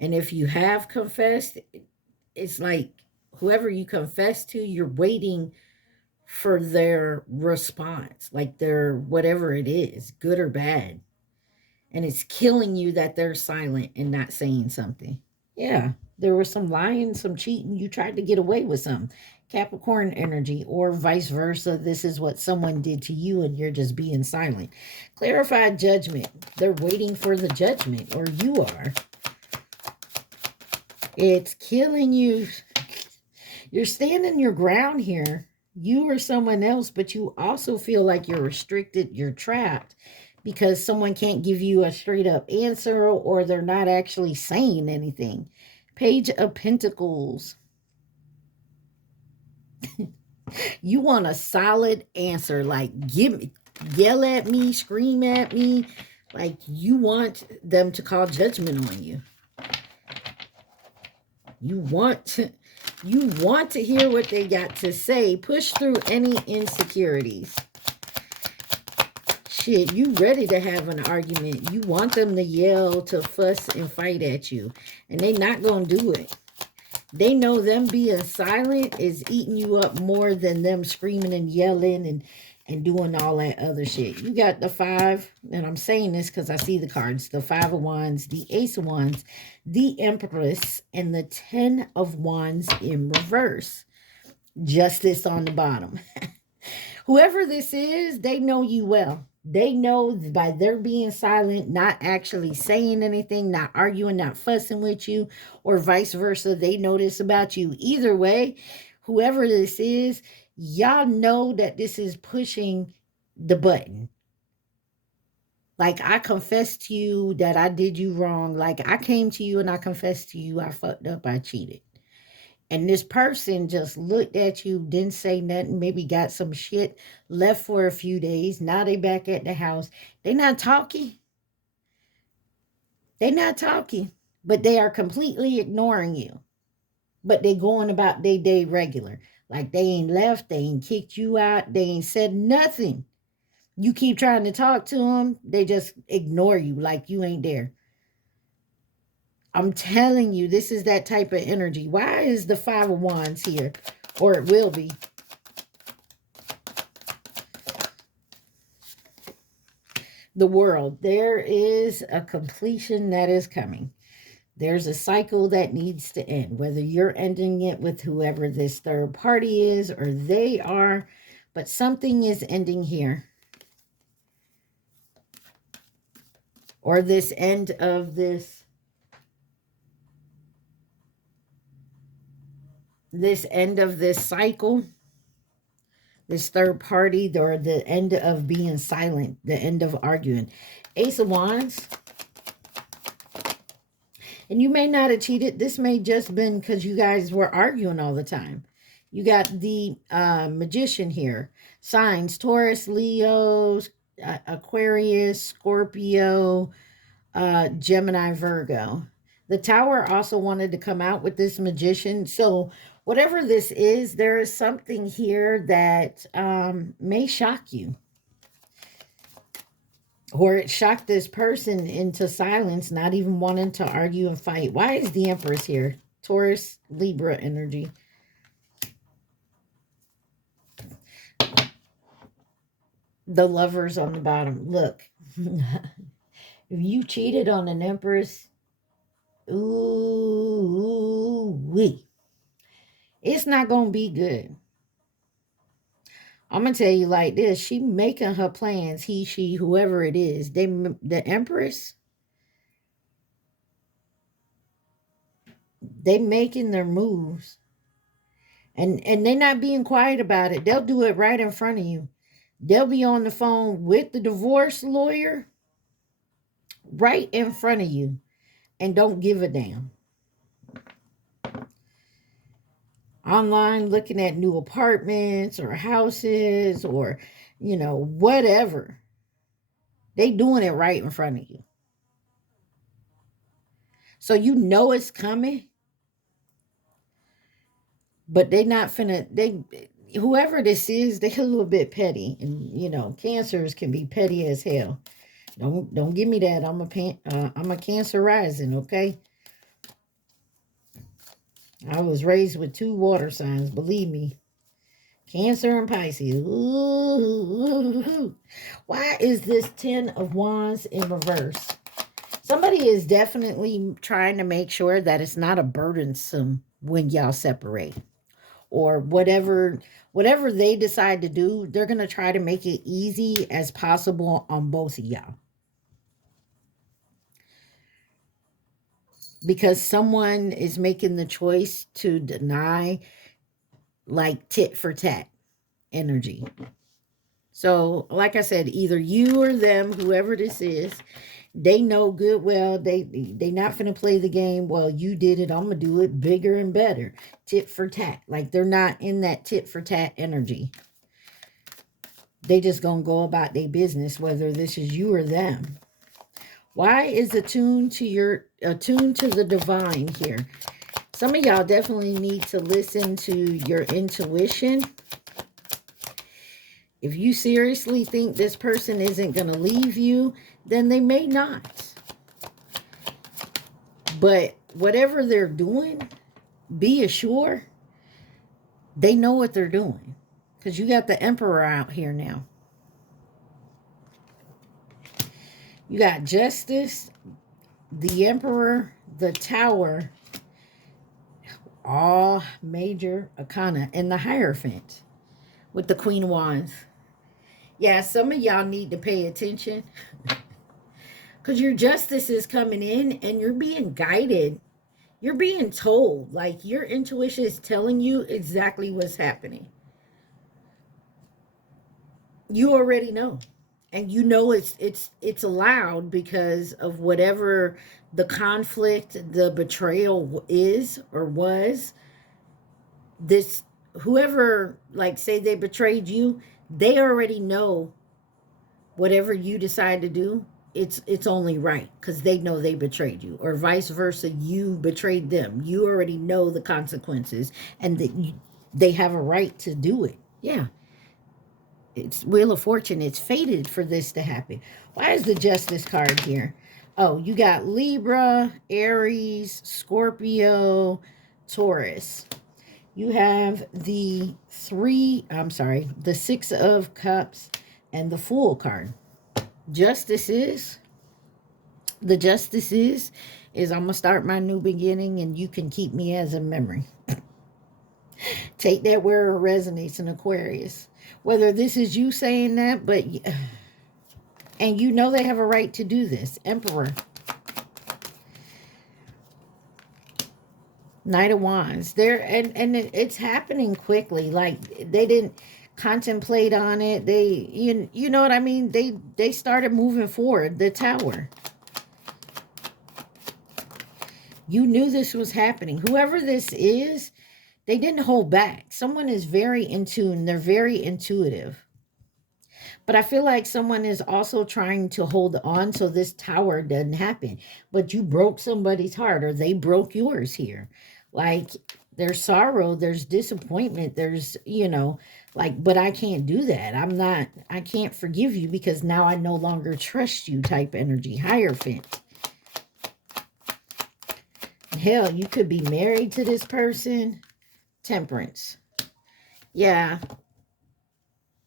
And if you have confessed, it's like whoever you confess to, you're waiting for their response, like their whatever it is, good or bad. And it's killing you that they're silent and not saying something. Yeah, there was some lying, some cheating. You tried to get away with some. Capricorn energy, or vice versa. This is what someone did to you and you're just being silent. Clarified judgment. They're waiting for the judgment, or you are. It's killing you. You're standing your ground here. You or someone else, but you also feel like you're restricted, you're trapped because someone can't give you a straight up answer or they're not actually saying anything. Page of Pentacles. You want a solid answer, like yell at me, scream at me, like you want them to call judgment on you. You want to hear what they got to say. Push through any insecurities. Shit, you ready to have an argument. You want them to yell, to fuss and fight at you. And they not going to do it. They know them being silent is eating you up more than them screaming and yelling and doing all that other shit. You got the 5, and I'm saying this because I see the cards. The 5 of Wands, the Ace of Wands, the Empress, and the 10 of Wands in reverse. Justice on the bottom. Whoever this is, they know you well. They know by their being silent, not actually saying anything, not arguing, not fussing with you, or vice versa. They know this about you. Either way, whoever this is, y'all know that this is pushing the button. Like, I confessed to you that I did you wrong. Like, I came to you and I confessed to you I fucked up, I cheated. And this person just looked at you, didn't say nothing, maybe got some shit, left for a few days. Now they back at the house. They not talking. They not talking. But they are completely ignoring you. But they going about their day regular. Like they ain't left, they ain't kicked you out, they ain't said nothing. You keep trying to talk to them, they just ignore you like you ain't there. I'm telling you, this is that type of energy. Why is the 5 of Wands here? Or it will be. The World. There is a completion that is coming. There's a cycle that needs to end. Whether you're ending it with whoever this third party is or they are. But something is ending here. Or this end of this end of this cycle, this third party, or the end of being silent, the end of arguing. Ace of Wands. And you may not have cheated. This may just been because you guys were arguing all the time. You got the Magician here. Signs: Taurus, Leo, Aquarius, Scorpio, Gemini, Virgo. The Tower also wanted to come out with this Magician. So whatever this is, there is something here that may shock you. Or it shocked this person into silence, not even wanting to argue and fight. Why is the Empress here? Taurus, Libra energy. The Lovers on the bottom. Look. If you cheated on an Empress, ooh-wee. It's not going to be good. I'm going to tell you like this. She making her plans. He, she, whoever it is. The Empress, they making their moves. And they're not being quiet about it. They'll do it right in front of you. They'll be on the phone with the divorce lawyer right in front of you. And don't give a damn. Online looking at new apartments or houses or, you know, whatever. They doing it right in front of you. So you know it's coming. But they not finna, whoever this is, they're a little bit petty. And, you know, Cancers can be petty as hell. Don't give me that. I'm a Cancer rising, okay? I was raised with 2 water signs, believe me. Cancer and Pisces. Ooh. Why is this 10 of Wands in reverse? Somebody is definitely trying to make sure that it's not a burdensome when y'all separate. Or whatever they decide to do, they're going to try to make it easy as possible on both of y'all. because someone is making the choice to deny, like tit for tat energy. So, like I said, either you or them, whoever this is, they know good well they not finna play the game. Well, you did it, I'm gonna do it bigger and better. Tit for tat. Like, they're not in that tit for tat energy. They just gonna go about their business, whether this is you or them. Why is attuned to the divine here? Some of y'all definitely need to listen to your intuition. If you seriously think this person isn't going to leave you, then they may not. But whatever they're doing, be assured they know what they're doing. Because you got the Emperor out here now. You got Justice, the Emperor, the Tower, all major arcana, and the Hierophant with the Queen of Wands. Yeah, some of y'all need to pay attention because your justice is coming in and you're being guided. You're being told, like, your intuition is telling you exactly what's happening. You already know. And you know it's allowed because of whatever the conflict, the betrayal is or was. This, whoever, like, say they betrayed you, they already know whatever you decide to do, it's only right because they know they betrayed you, or vice versa, you betrayed them. You already know the consequences and that they have a right to do it. Yeah. It's Wheel of Fortune. It's fated for this to happen. Why is the Justice card here? Oh, you got Libra, Aries, Scorpio, Taurus. You have the Six of Cups and the Fool card. The Justice is I'm going to start my new beginning and you can keep me as a memory. Take that where it resonates in Aquarius. Whether this is you saying that, but, and you know they have a right to do this. Emperor. Knight of Wands. It's happening quickly. Like, they didn't contemplate on it. You know what I mean? They started moving forward. The Tower. You knew this was happening. Whoever this is, they didn't hold back. Someone is very in tune. They're very intuitive. But I feel like someone is also trying to hold on so this Tower doesn't happen. But you broke somebody's heart, or they broke yours here. Like, there's sorrow, there's disappointment, there's, like, but I can't do that. I can't forgive you because now I no longer trust you type energy. Hierophant. Hell, you could be married to this person. Temperance. Yeah.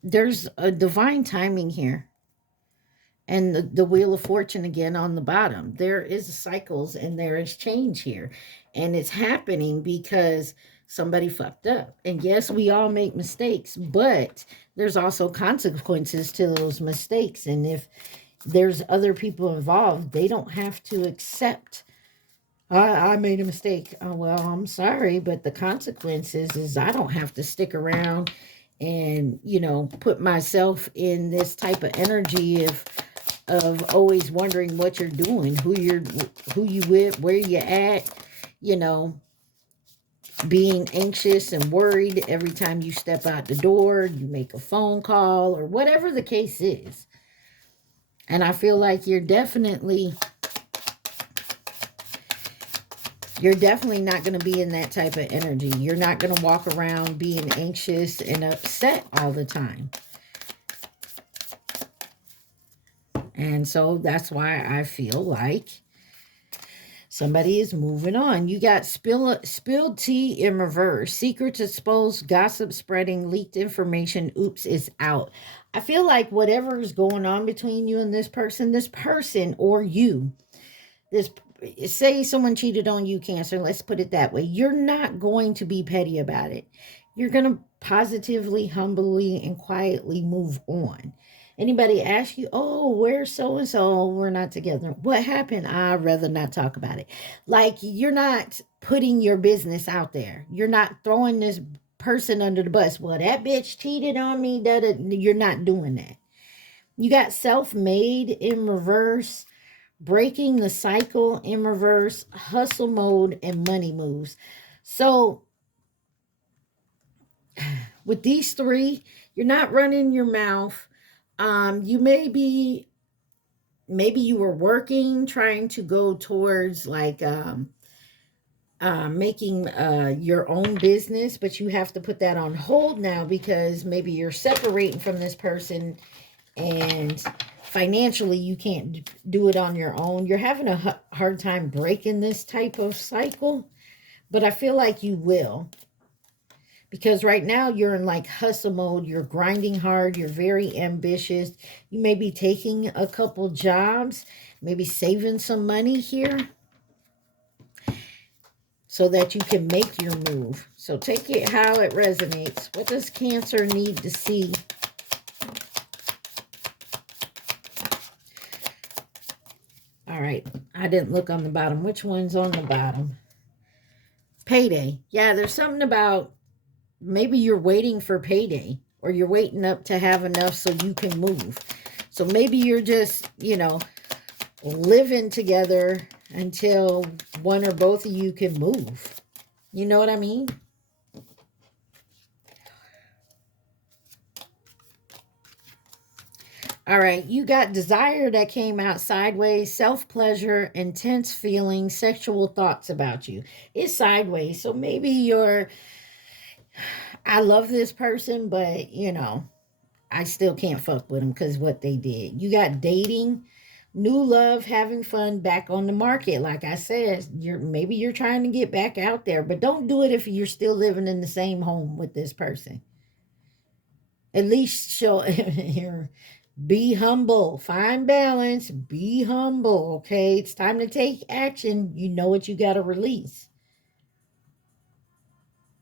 There's a divine timing here. And the Wheel of Fortune again on the bottom. There is cycles and there is change here. And it's happening because somebody fucked up. And yes, we all make mistakes, but there's also consequences to those mistakes. And if there's other people involved, they don't have to accept, I made a mistake. Oh, well, I'm sorry, but the consequences is I don't have to stick around and, put myself in this type of energy of always wondering what you're doing, who you with, where you at, being anxious and worried every time you step out the door, you make a phone call, or whatever the case is. And I feel like you're definitely not going to be in that type of energy. You're not going to walk around being anxious and upset all the time. And so that's why I feel like somebody is moving on. You got spilled tea in reverse. Secrets exposed, gossip spreading, leaked information. Oops, it's out. I feel like whatever is going on between you and this person or you, say someone cheated on you, Cancer, let's put it that way. You're not going to be petty about it. You're going to positively, humbly, and quietly move on. Anybody ask you, oh, where's so-and-so? Oh, we're not together. What happened? I'd rather not talk about it. Like, you're not putting your business out there. You're not throwing this person under the bus. Well, that bitch cheated on me. You're not doing that. You got self-made in reverse, breaking the cycle in reverse, hustle mode, and money moves. So with these three, you're not running your mouth. You maybe you were working, trying to go towards like making your own business, but you have to put that on hold now because maybe you're separating from this person and financially you can't do it on your own. You're having a hard time breaking this type of cycle, but I feel like you will. Because right now you're in like hustle mode. You're grinding hard. You're very ambitious. You may be taking a couple jobs, maybe saving some money here so that you can make your move. So take it how it resonates. What does Cancer need to see? All right. I didn't look on the bottom. Which one's on the bottom? Payday. Yeah, there's something about maybe you're waiting for payday or you're waiting up to have enough so you can move. So maybe you're just, you know, living together until one or both of you can move. You know what I mean? All right, you got desire that came out sideways, self-pleasure, intense feelings, sexual thoughts about you. It's sideways. So maybe you're, I love this person, but, you know, I still can't fuck with them because what they did. You got dating, new love, having fun, back on the market. Like I said, maybe you're trying to get back out there, but don't do it if you're still living in the same home with this person. At least show here. Be humble. Find balance. Be humble. Okay, it's time to take action. You know what you got to release.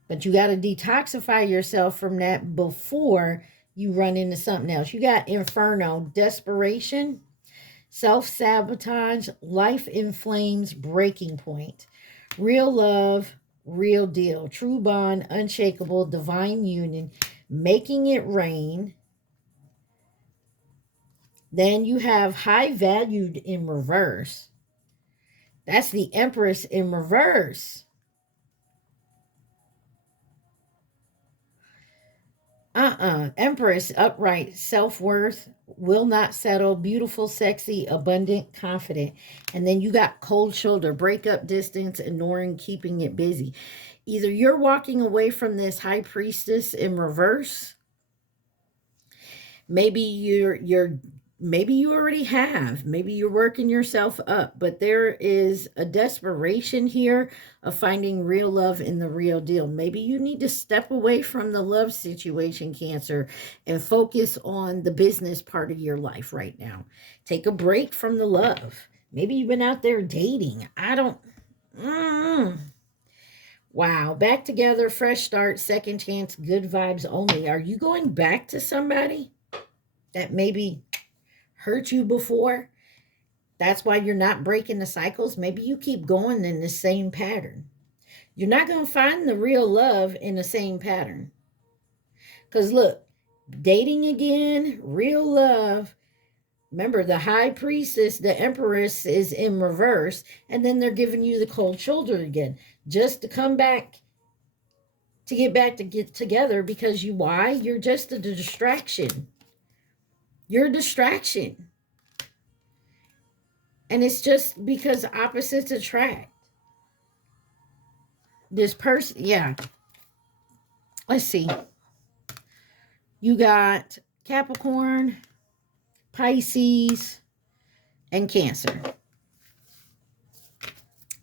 But you got to detoxify yourself from that before you run into something else. You got Inferno, desperation, self-sabotage, life in flames, breaking point, real love, real deal, true bond, unshakable, divine union, making it rain. Then you have high valued in reverse. That's the Empress in reverse. Empress, upright, self-worth, will not settle, beautiful, sexy, abundant, confident. And then you got cold shoulder, break up, distance, ignoring, keeping it busy. Either you're walking away from this high priestess in reverse. Maybe maybe you already have. Maybe you're working yourself up, but there is a desperation here of finding real love in the real deal. Maybe you need to step away from the love situation, Cancer, and focus on the business part of your life right now. Take a break from the love. Maybe you've been out there dating. I don't... Wow. Back together, fresh start, second chance, good vibes only. Are you going back to somebody that maybe hurt you before? That's why you're not breaking the cycles. Maybe you keep going in the same pattern. You're not going to find the real love in the same pattern. Because look, dating again, real love. Remember, the high priestess, the empress, is in reverse. And then they're giving you the cold shoulder again. Just to come back, to get together. Because why? You're just a distraction. You're a distraction. And it's just because opposites attract. This person, yeah. Let's see. You got Capricorn, Pisces, and Cancer. Let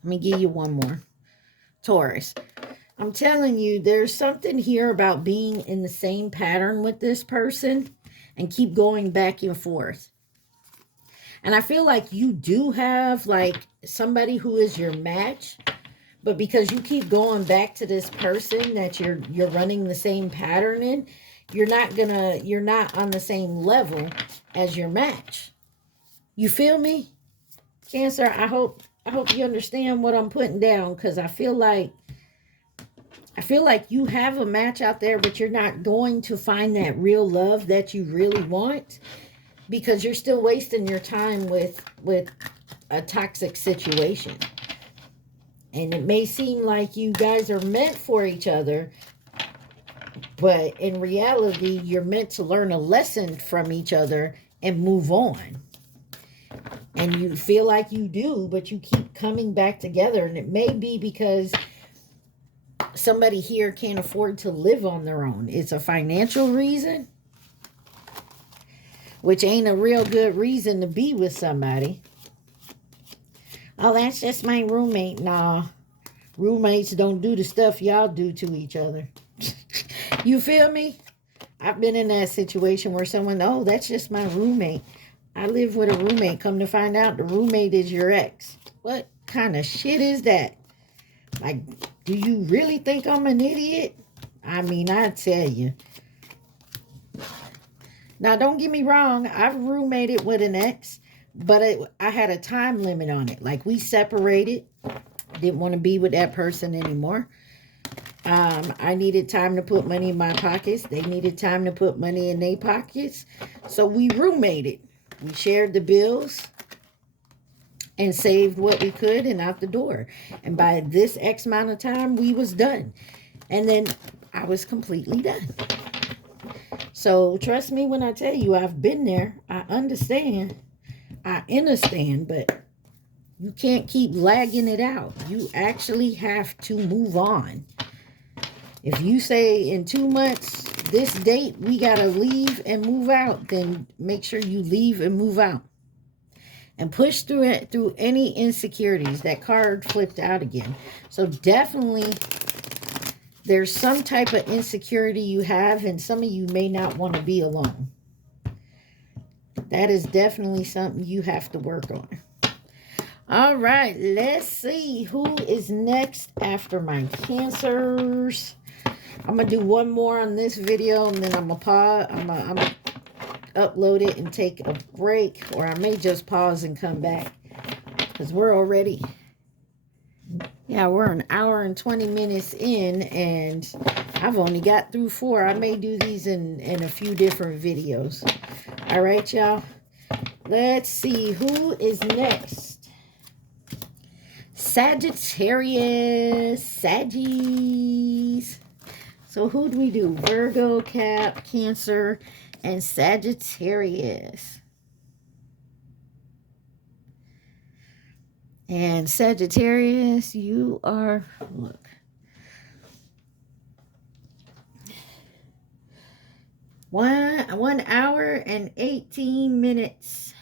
me give you one more. Taurus. I'm telling you, there's something here about being in the same pattern with this person and keep going back and forth. And I feel like you do have like somebody who is your match, but because you keep going back to this person that you're running the same pattern in, you're not on the same level as your match. You feel me? Cancer, I hope you understand what I'm putting down, because I feel like you have a match out there, but you're not going to find that real love that you really want, because you're still wasting your time with a toxic situation. And it may seem like you guys are meant for each other, but in reality, you're meant to learn a lesson from each other and move on. And you feel like you do, but you keep coming back together. And it may be because somebody here can't afford to live on their own. It's a financial reason, which ain't a real good reason to be with somebody. Oh, that's just my roommate. Nah, roommates don't do the stuff y'all do to each other. You feel me? I've been in that situation where someone, oh, that's just my roommate. I live with a roommate. Come to find out, the roommate is your ex. What kind of shit is that? Like, do you really think I'm an idiot? I mean, I tell you. Now, don't get me wrong. I've roommated with an ex, but I had a time limit on it. Like, we separated. Didn't want to be with that person anymore. I needed time to put money in my pockets. They needed time to put money in their pockets. So we roommated. We shared the bills and saved what we could and out the door. And by this X amount of time, we was done. And then I was completely done. So trust me when I tell you, I've been there. I understand. But you can't keep lagging it out. You actually have to move on. If you say in 2 months, this date, we got to leave and move out, then make sure you leave and move out. And push through it, through any insecurities. That card flipped out again. So definitely, there's some type of insecurity you have, and some of you may not want to be alone. That is definitely something you have to work on. All right, let's see who is next after my Cancers. I'm going to do one more on this video, and then I'm going to pause. I'm going to upload it and take a break, or I may just pause and come back, because we're already, we're an hour and 20 minutes in, and I've only got through 4. I may do these in a few different videos. All right, y'all. Let's see who is next. Sagittarius. Saggies. So who do we do? Virgo, Cap, Cancer, and Sagittarius. And Sagittarius, you are, look. One hour and 18 minutes.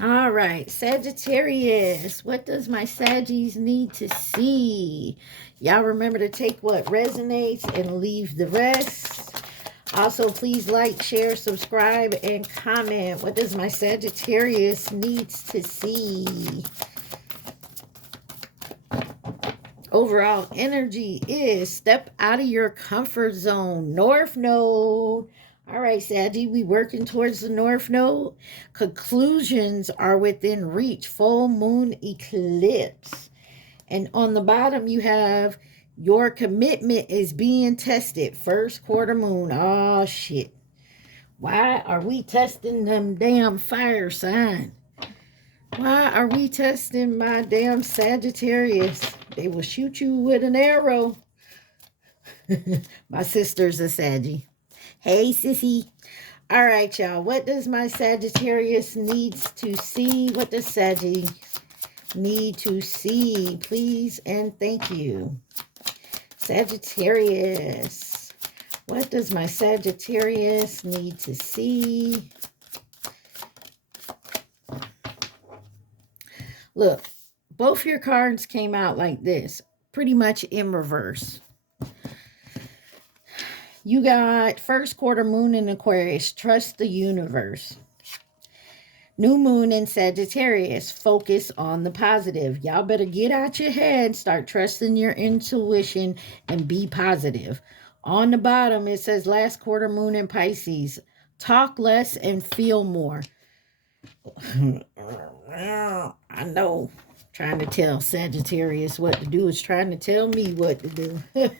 All right, Sagittarius. What does my Saggies need to see? Y'all remember to take what resonates and leave the rest. Also, please like, share, subscribe, and comment. What does my Sagittarius needs to see? Overall energy is step out of your comfort zone. North Node. All right, Saggy, we working towards the North Node. Conclusions are within reach. Full moon eclipse. And on the bottom, you have your commitment is being tested. First quarter moon. Oh, shit. Why are we testing them damn fire sign? Why are we testing my damn Sagittarius? They will shoot you with an arrow. My sister's a Saggy. Hey, sissy. All right, y'all. What does my Sagittarius needs to see? What does Saggy need to see? Please and thank you. Sagittarius. What does my Sagittarius need to see? Look, both your cards came out like this, pretty much in reverse. You got first quarter moon in Aquarius. Trust the universe. New moon in Sagittarius. Focus on the positive. Y'all better get out your head. Start trusting your intuition and be positive. On the bottom, it says last quarter moon in Pisces. Talk less and feel more. I know. Trying to tell Sagittarius what to do is trying to tell me what to do.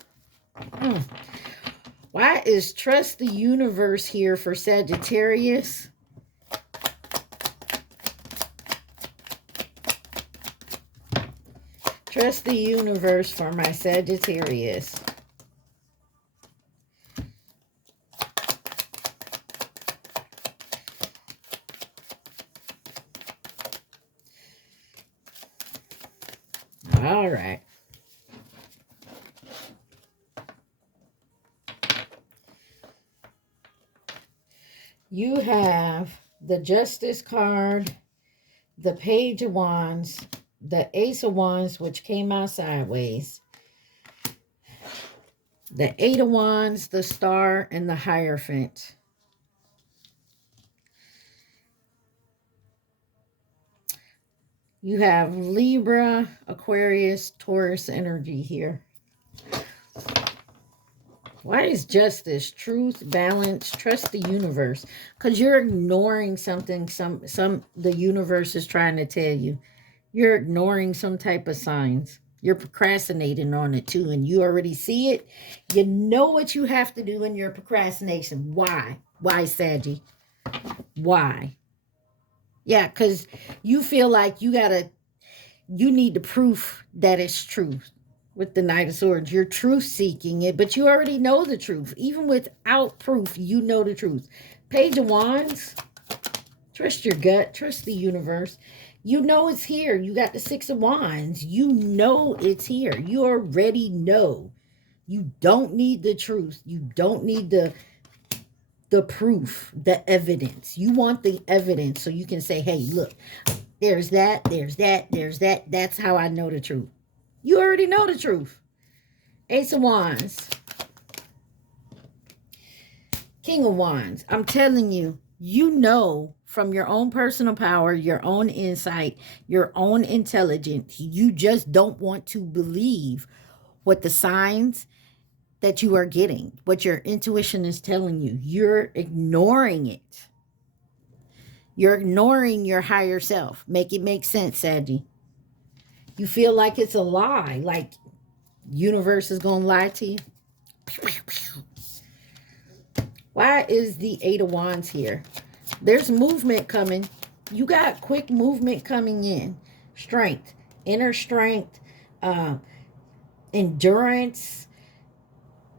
Why is trust the universe here for Sagittarius? Trust the universe for my Sagittarius. All right. You have the Justice card, the Page of Wands, the Ace of Wands, which came out sideways, the Eight of Wands, the Star, and the Hierophant. You have Libra, Aquarius, Taurus energy here. Why is justice, truth, balance, trust the universe? Because you're ignoring something the universe is trying to tell you. You're ignoring some type of signs. You're procrastinating on it too, and you already see it. You know what you have to do in your procrastination. Why? Why, Saggy? Why? Yeah, because you feel like you need the proof that it's truth. With the Knight of Swords, you're truth seeking it, but you already know the truth. Even without proof, you know the truth. Page of Wands, trust your gut, trust the universe. You know it's here. You got the Six of Wands. You know it's here. You already know. You don't need the truth. You don't need the proof, the evidence. You want the evidence so you can say, hey, look, there's that, there's that, there's that. That's how I know the truth. You already know the truth. Ace of Wands. King of Wands. I'm telling you, you know from your own personal power, your own insight, your own intelligence, you just don't want to believe what the signs that you are getting, what your intuition is telling you. You're ignoring it. You're ignoring your higher self. Make it make sense, Saggy. You feel like it's a lie, like universe is going to lie to you. Why is the Eight of Wands here? There's movement coming. You got quick movement coming in. Strength, inner strength, endurance,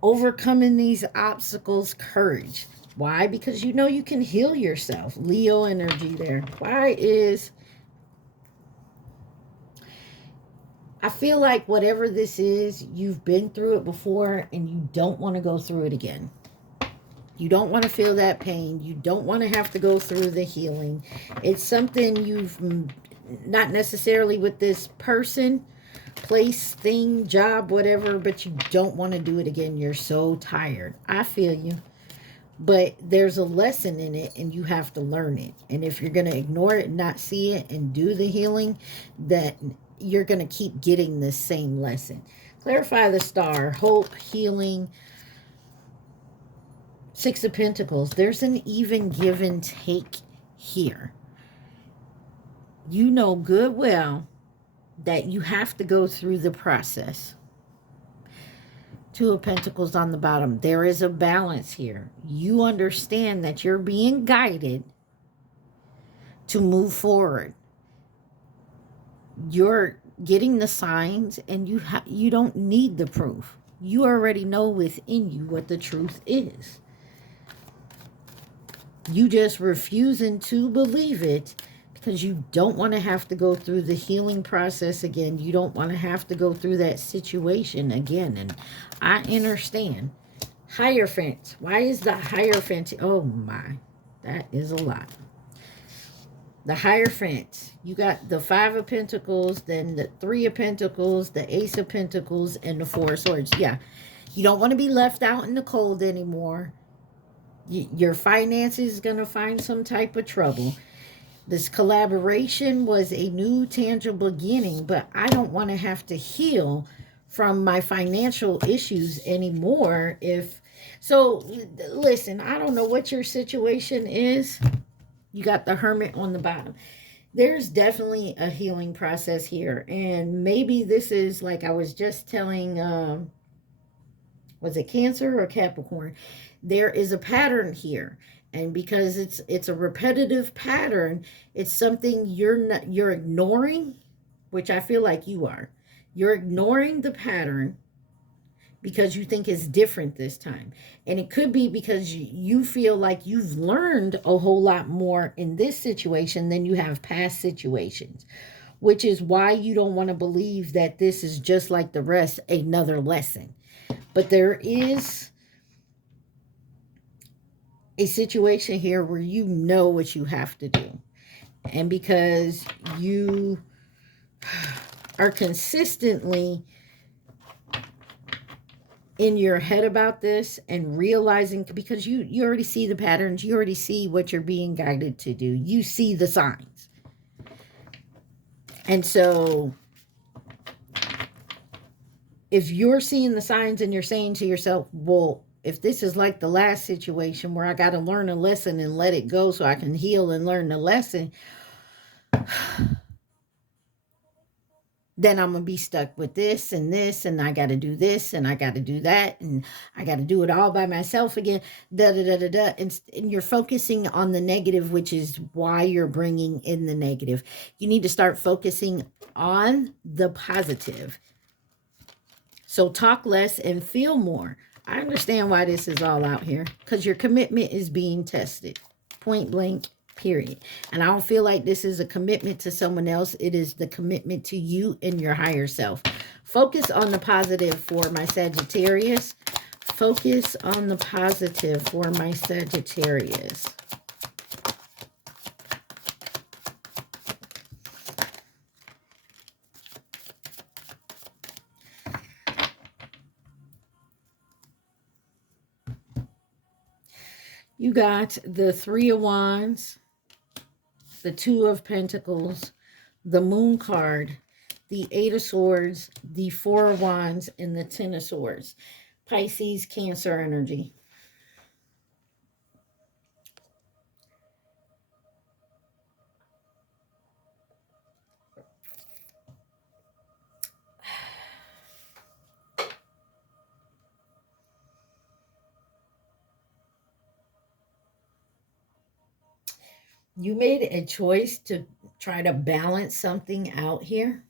overcoming these obstacles, courage. Why? Because you know you can heal yourself. Leo energy there. Why is... I feel like whatever this is, you've been through it before and you don't want to go through it again. You don't want to feel that pain. You don't want to have to go through the healing. It's something you've, not necessarily with this person, place, thing, job, whatever, but you don't want to do it again. You're so tired. I feel you. But there's a lesson in it and you have to learn it. And if you're going to ignore it, not see it, and do the healing, that you're going to keep getting this same lesson. Clarify the Star, hope, healing, Six of Pentacles. There's an even give and take here. You know good well that you have to go through the process. Two of Pentacles on the bottom. There is a balance here. You understand that you're being guided to move forward. You're getting the signs and you don't need the proof. You already know within you what the truth is. You just refusing to believe it because you don't want to have to go through the healing process again. You don't want to have to go through that situation again. And I understand. Hierophant. Why is the Hierophant? Oh my, that is a lot. The Hierophant. You got the Five of Pentacles, then the Three of Pentacles, the Ace of Pentacles, and the Four of Swords. Yeah, you don't want to be left out in the cold anymore. Your finances is going to find some type of trouble. This collaboration was a new tangible beginning, but I don't want to have to heal from my financial issues anymore. If so, listen, I don't know what your situation is. You got the Hermit on the bottom. There's definitely a healing process here. And maybe this is like I was just telling, was it Cancer or Capricorn? There is a pattern here. And because it's a repetitive pattern, it's something you're ignoring, which I feel like you are. You're ignoring the pattern because you think it's different this time. And it could be because you feel like you've learned a whole lot more in this situation than you have past situations, which is why you don't want to believe that this is just like the rest, another lesson. But there is a situation here where you know what you have to do. And because you are consistently in your head about this and realizing, because you already see the patterns, you already see what you're being guided to do. You see the signs. And so if you're seeing the signs and you're saying to yourself, well, if this is like the last situation where I got to learn a lesson and let it go so I can heal and learn the lesson, then I'm going to be stuck with this, and I got to do this, and I got to do that, and I got to do it all by myself again, da-da-da-da-da. And you're focusing on the negative, which is why you're bringing in the negative. You need to start focusing on the positive. So talk less and feel more. I understand why this is all out here, because your commitment is being tested. Point blank, period. And I don't feel like this is a commitment to someone else. It is the commitment to you and your higher self. Focus on the positive for my Sagittarius. Focus on the positive for my Sagittarius. You got the Three of Wands, the Two of Pentacles, the Moon card, the Eight of Swords, the Four of Wands, and the Ten of Swords. Pisces, Cancer energy. You made a choice to try to balance something out here,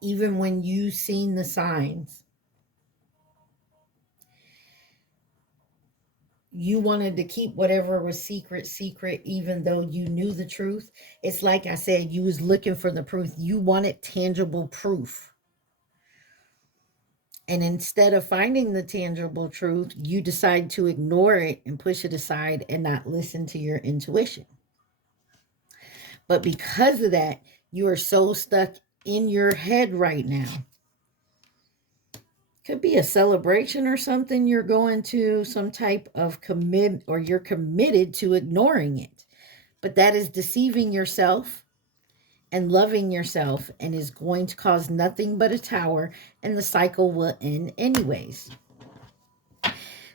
even when you've seen the signs. You wanted to keep whatever was secret, even though you knew the truth. It's like I said, you was looking for the proof. You wanted tangible proof. And instead of finding the tangible truth, you decide to ignore it and push it aside and not listen to your intuition. But because of that, you are so stuck in your head right now. Could be a celebration or something you're going to, some type of commit, or you're committed to ignoring it. But that is deceiving yourself and loving yourself, and is going to cause nothing but a tower, and the cycle will end anyways.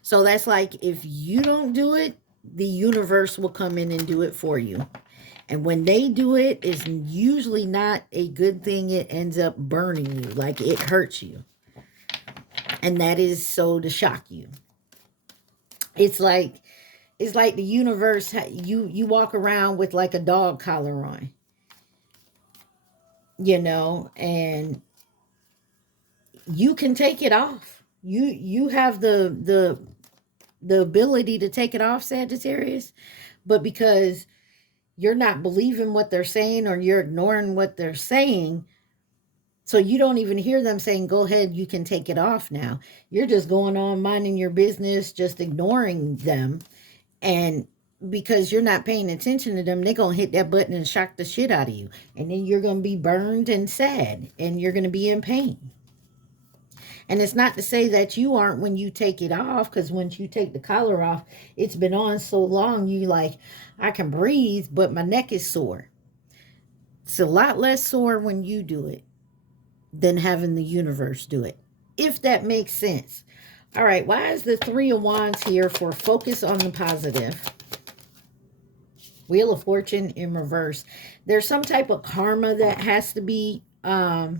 So that's like, if you don't do it, the universe will come in and do it for you. And when they do it, it's usually not a good thing. It ends up burning you, like it hurts you. And that is so to shock you. It's like the universe, you walk around with like a dog collar on, you know, and you can take it off. You have the ability to take it off, Sagittarius, but because you're not believing what they're saying, or you're ignoring what they're saying, so you don't even hear them saying, go ahead, you can take it off now. You're just going on minding your business, just ignoring them. And because you're not paying attention to them, they're going to hit that button and shock the shit out of you. And then you're going to be burned and sad, and you're going to be in pain. And it's not to say that you aren't when you take it off, because once you take the collar off, it's been on so long, you like, I can breathe, but my neck is sore. It's a lot less sore when you do it than having the universe do it, if that makes sense. All right, why is the Three of Wands here for focus on the positive? Wheel of Fortune in reverse. There's some type of karma that has to be, there's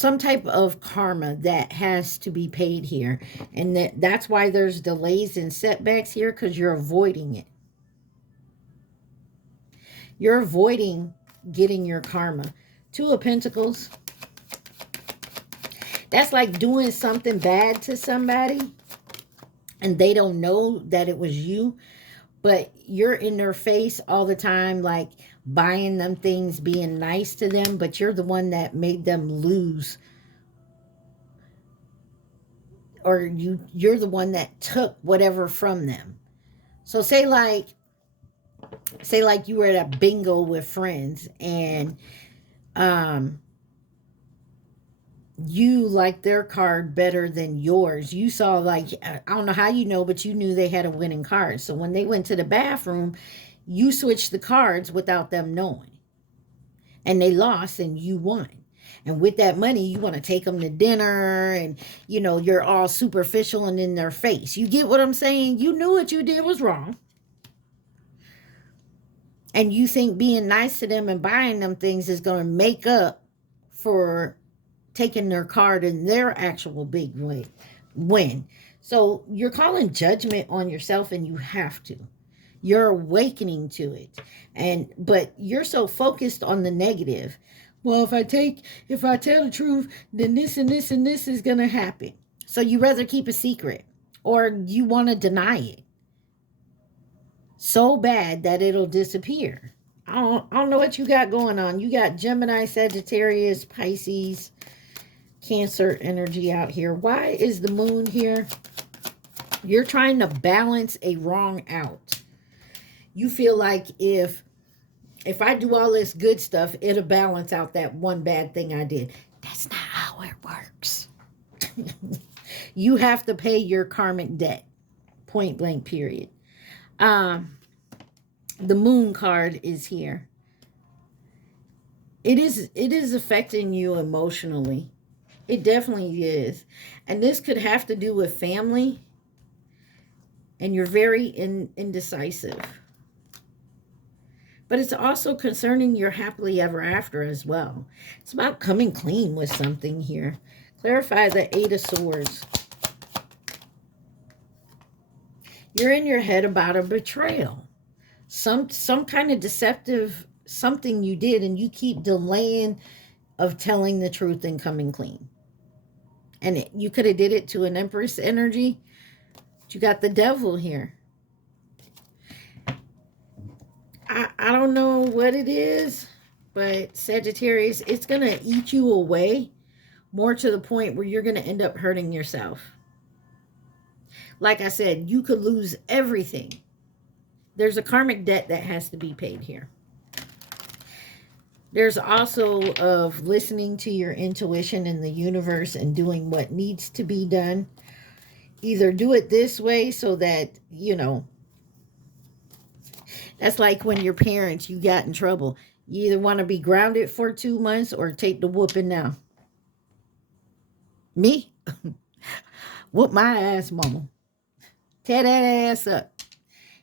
some type of karma that has to be paid here. And that's why there's delays and setbacks here, because you're avoiding it. You're avoiding getting your karma. Two of Pentacles. That's like doing something bad to somebody and they don't know that it was you, but you're in their face all the time, like buying them things, being nice to them, but you're the one that made them lose. Or you're the one that took whatever from them. So say like you were at a bingo with friends and you like their card better than yours. You saw, like, I don't know how you know, but you knew they had a winning card. So when they went to the bathroom, you switched the cards without them knowing. And they lost and you won. And with that money, you want to take them to dinner and, you know, you're all superficial and in their face. You get what I'm saying? You knew what you did was wrong. And you think being nice to them and buying them things is going to make up for taking their card in their actual big win. So you're calling judgment on yourself, and you have to. You're awakening to it. But you're so focused on the negative. Well, if I tell the truth, then this and this and this is going to happen. So you rather keep a secret, or you want to deny it so bad that it'll disappear. I don't know what you got going on. You got Gemini, Sagittarius, Pisces, Cancer energy out here. Why is the moon here? You're trying to balance a wrong out. You feel like if I do all this good stuff, it'll balance out that one bad thing I did. That's not how it works. You have to pay your karmic debt. Point blank, period. The moon card is here. It is affecting you emotionally. It definitely is. And this could have to do with family. And you're very indecisive. But it's also concerning your happily ever after as well. It's about coming clean with something here. Clarify the Eight of Swords. You're in your head about a betrayal. Some kind of deceptive something you did, and you keep delaying of telling the truth and coming clean. And you could have did it to an Empress energy. But you got the Devil here. I don't know what it is, but Sagittarius, it's going to eat you away, more to the point where you're going to end up hurting yourself. Like I said, you could lose everything. There's a karmic debt that has to be paid here. There's also of listening to your intuition in the universe and doing what needs to be done. Either do it this way so that, you know, that's like when your parents, you got in trouble. You either want to be grounded for 2 months or take the whooping now. Me? Whoop my ass, mama. Tear that ass up.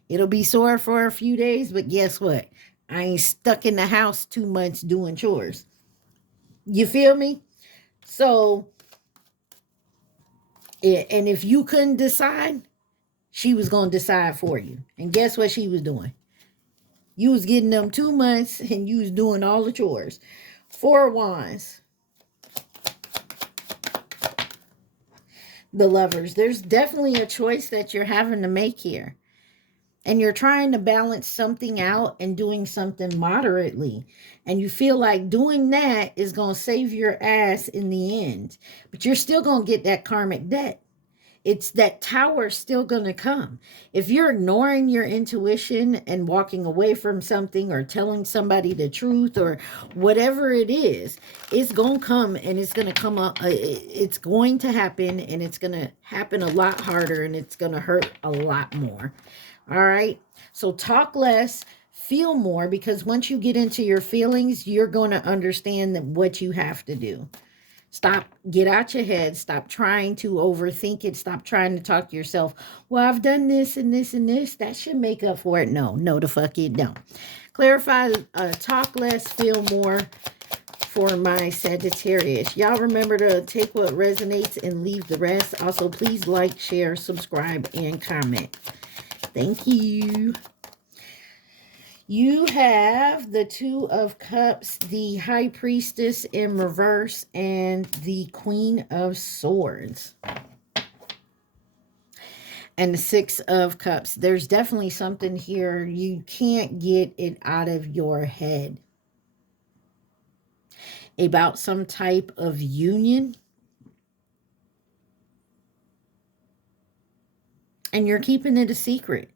It'll be sore for a few days, but guess what? I ain't stuck in the house 2 months doing chores. You feel me? So, and if you couldn't decide, she was going to decide for you. And guess what she was doing? You was getting them 2 months and you was doing all the chores. Four of Wands. The Lovers. There's definitely a choice that you're having to make here. And you're trying to balance something out and doing something moderately. And you feel like doing that is going to save your ass in the end. But you're still going to get that karmic debt. It's that tower still going to come. If you're ignoring your intuition and walking away from something or telling somebody the truth or whatever it is, it's going to come and it's going to come up. It's going to happen, and it's going to happen a lot harder, and it's going to hurt a lot more. All right. So talk less, Feel more, because once you get into your feelings, you're going to understand that what you have to do. Get out your head. Stop trying to overthink it. Stop trying to talk to yourself. Well, I've done this and this and this. That should make up for it. No, the fuck it don't. Clarify, talk less, feel more for my Sagittarius. Y'all remember to take what resonates and leave the rest. Also, please like, share, subscribe, and comment. Thank you. You have the Two of Cups, the High Priestess in reverse, and the Queen of Swords. And the Six of Cups. There's definitely something here. You can't get it out of your head about some type of union. And you're keeping it a secret.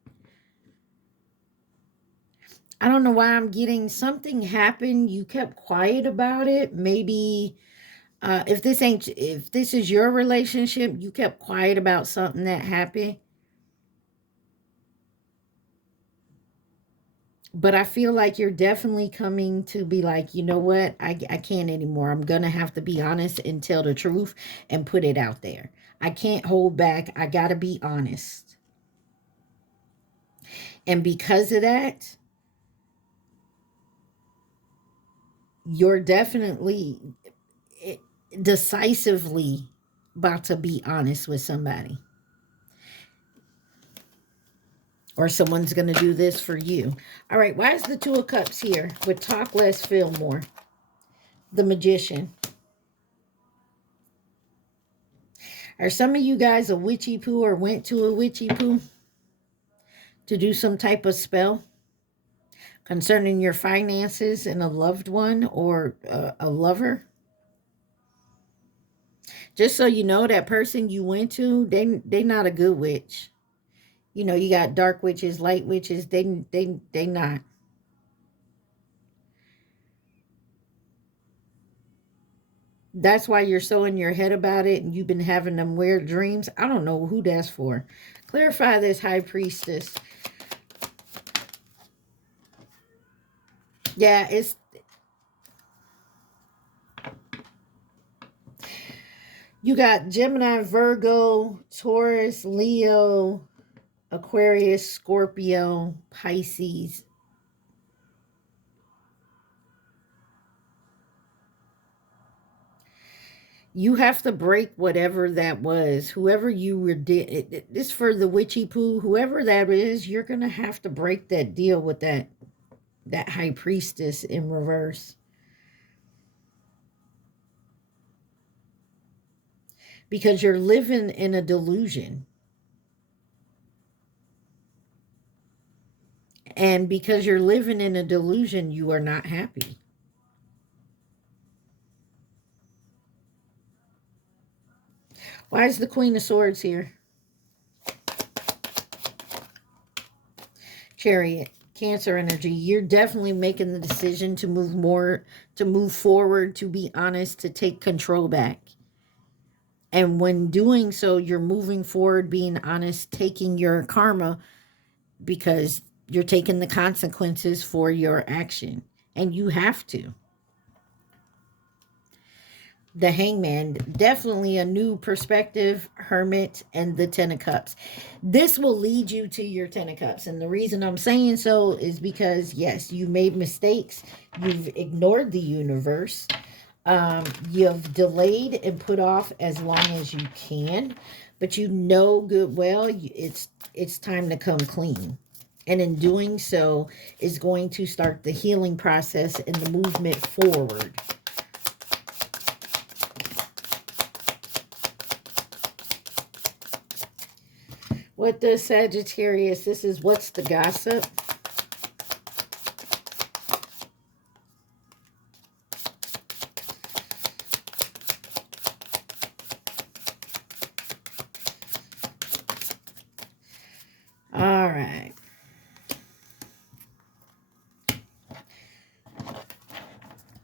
I don't know why I'm getting something happened. You kept quiet about it. Maybe if this is your relationship, you kept quiet about something that happened. But I feel like you're definitely coming to be like, you know what? I can't anymore. I'm going to have to be honest and tell the truth and put it out there. I can't hold back. I got to be honest. And because of that, you're definitely decisively about to be honest with somebody. Or someone's going to do this for you. All right, why is the Two of Cups here with talk less, feel more? The Magician. Are some of you guys a witchy poo or went to a witchy poo to do some type of spell concerning your finances and a loved one or a lover? Just so you know, that person you went to, they not a good witch. You know, you got dark witches, light witches. They not. That's why you're so in your head about it and you've been having them weird dreams. I don't know who that's for. Clarify this, High Priestess. Yeah, it's... You got Gemini, Virgo, Taurus, Leo, Aquarius, Scorpio, Pisces. You have to break whatever that was. Whoever you were... This for the witchy poo. Whoever that is, you're going to have to break that deal with that High Priestess in reverse. Because you're living in a delusion. And because you're living in a delusion, you are not happy. Why is the Queen of Swords here? Chariot, Cancer energy. You're definitely making the decision to move forward, to be honest, to take control back. And when doing so, you're moving forward, being honest, taking your karma, because you're taking the consequences for your action. And you have to. The Hangman, definitely a new perspective, Hermit, and the Ten of Cups. This will lead you to your Ten of Cups. And the reason I'm saying so is because, yes, you made mistakes. You've ignored the universe. You've delayed and put off as long as you can. But you know good well it's time to come clean. And in doing so is going to start the healing process and the movement forward. What does Sagittarius? This is what's the gossip? All right.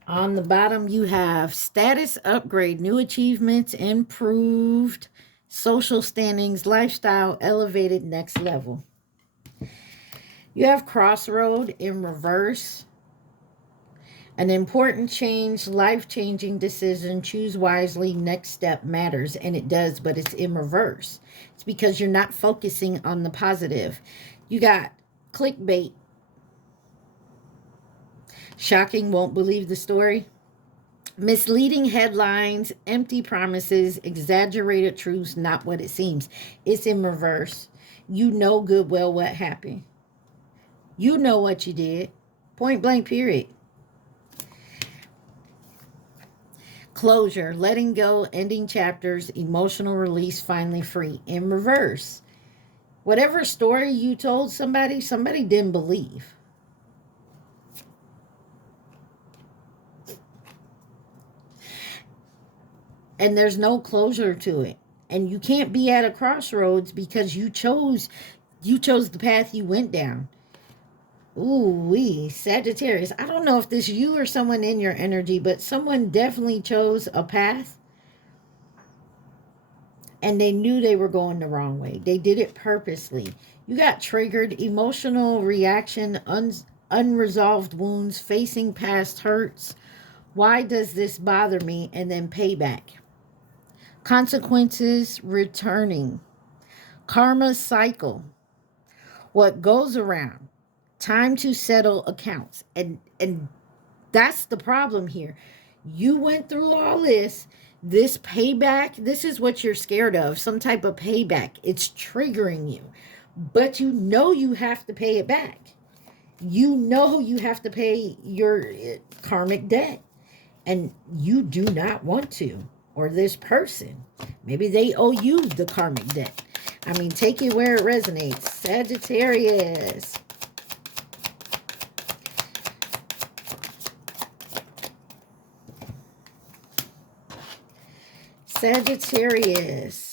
On the bottom, you have status upgrade, new achievements, improved social standings, lifestyle, elevated, next level. You have crossroad in reverse. An important change, life-changing decision, choose wisely, next step matters. And it does, but it's in reverse. It's because you're not focusing on the positive. You got clickbait. Shocking, won't believe the story. Misleading headlines, empty promises, exaggerated truths, not what it seems. It's in reverse. You know good well what happened. You know what you did. Point blank, period. Closure, letting go, ending chapters, emotional release, finally free. In reverse. Whatever story you told somebody, somebody didn't believe. And there's no closure to it. And you can't be at a crossroads because you chose the path you went down. Ooh, Sagittarius. I don't know if this you or someone in your energy, but someone definitely chose a path and they knew they were going the wrong way. They did it purposely. You got triggered, emotional reaction, unresolved wounds, facing past hurts. Why does this bother me? And then payback. Consequences returning. Karma cycle. What goes around. Time to settle accounts. And that's the problem here. You went through all this. This payback, this is what you're scared of. Some type of payback. It's triggering you. But you know you have to pay it back. You know you have to pay your karmic debt. And you do not want to. Or this person. Maybe they owe you the karmic debt. I mean, take it where it resonates. Sagittarius. Sagittarius.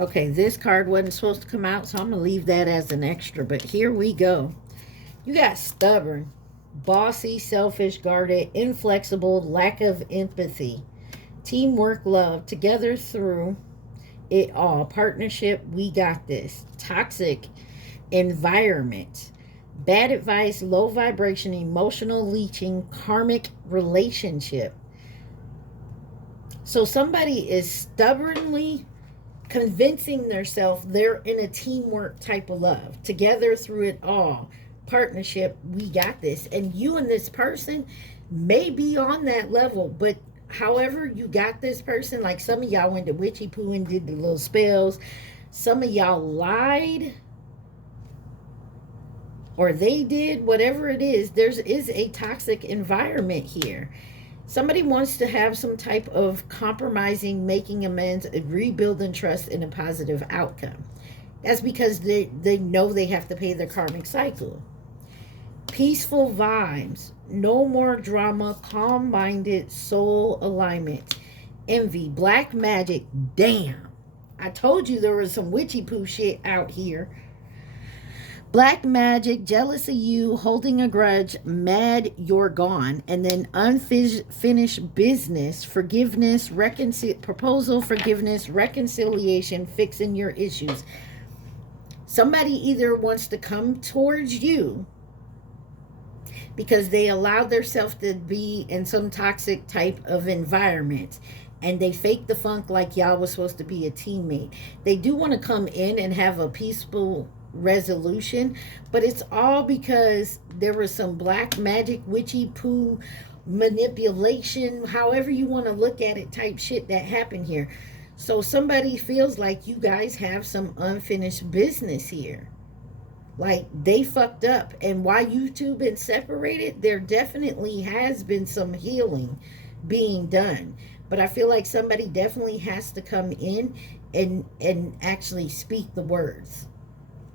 Okay, this card wasn't supposed to come out, so I'm going to leave that as an extra. But here we go. You got stubborn, bossy, selfish, guarded, inflexible, lack of empathy, teamwork, love, together through it all, partnership, we got this, toxic environment, bad advice, low vibration, emotional leeching, karmic relationship. So somebody is stubbornly convincing themselves they're in a teamwork type of love, together through it all, partnership, we got this. And you and this person may be on that level, but however you got this person, like some of y'all went to witchy poo and did the little spells, some of y'all lied, or they did, whatever it is, there is a toxic environment here. Somebody wants to have some type of compromising, making amends, rebuilding trust in a positive outcome. That's because they know they have to pay their karmic cycle. Peaceful vibes, no more drama, calm-minded, soul alignment. Envy, black magic, damn. I told you there was some witchy poo shit out here. Black magic, jealous of you, holding a grudge, mad you're gone, and then unfinished business, forgiveness, proposal, forgiveness, reconciliation, fixing your issues. Somebody either wants to come towards you because they allowed themselves to be in some toxic type of environment and they fake the funk like y'all was supposed to be a teammate. They do want to come in and have a peaceful resolution, but it's all because there was some black magic, witchy poo, manipulation, however you want to look at it, type shit that happened here. So somebody feels like you guys have some unfinished business here. Like they fucked up. And while you two been separated, there definitely has been some healing being done. But I feel like somebody definitely has to come in and actually speak the words.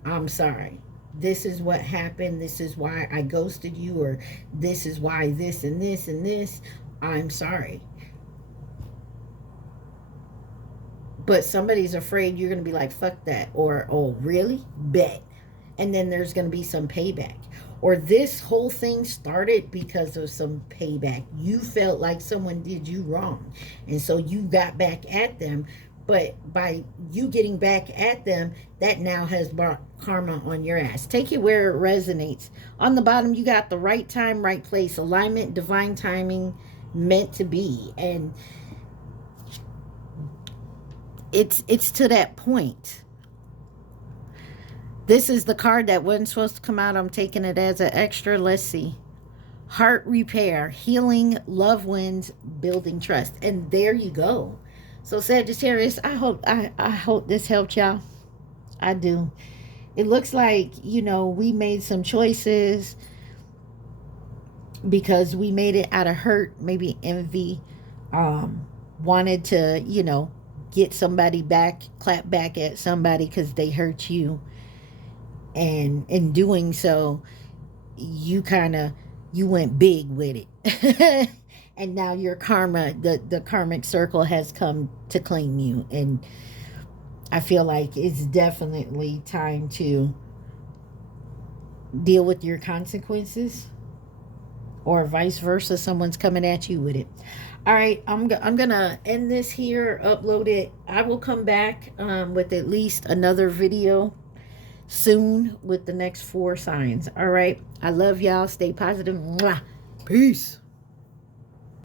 I'm sorry. This is what happened. This is why I ghosted you, or this is why this and this and this. I'm sorry. But somebody's afraid you're going to be like, fuck that. Or, oh, really? Bet. And then there's going to be some payback. Or this whole thing started because of some payback. You felt like someone did you wrong. And so you got back at them. But by you getting back at them, that now has brought karma on your ass. Take it where it resonates. On the bottom, you got the right time, right place, alignment, divine timing, meant to be. And it's to that point. This is the card that wasn't supposed to come out. I'm taking it as an extra. Let's see. Heart repair, healing, love wins, building trust. And there you go. So Sagittarius, I hope this helped y'all. I do. It looks like, you know, we made some choices because we made it out of hurt, maybe envy, wanted to, you know, get somebody back, clap back at somebody because they hurt you. And in doing so, you went big with it. And now your karma, the karmic circle has come to claim you. And I feel like it's definitely time to deal with your consequences, or vice versa. Someone's coming at you with it. All right, I'm gonna end this here, upload it. I will come back with at least another video soon with the next 4 signs. All right, I love y'all. Stay positive. Mwah. Peace.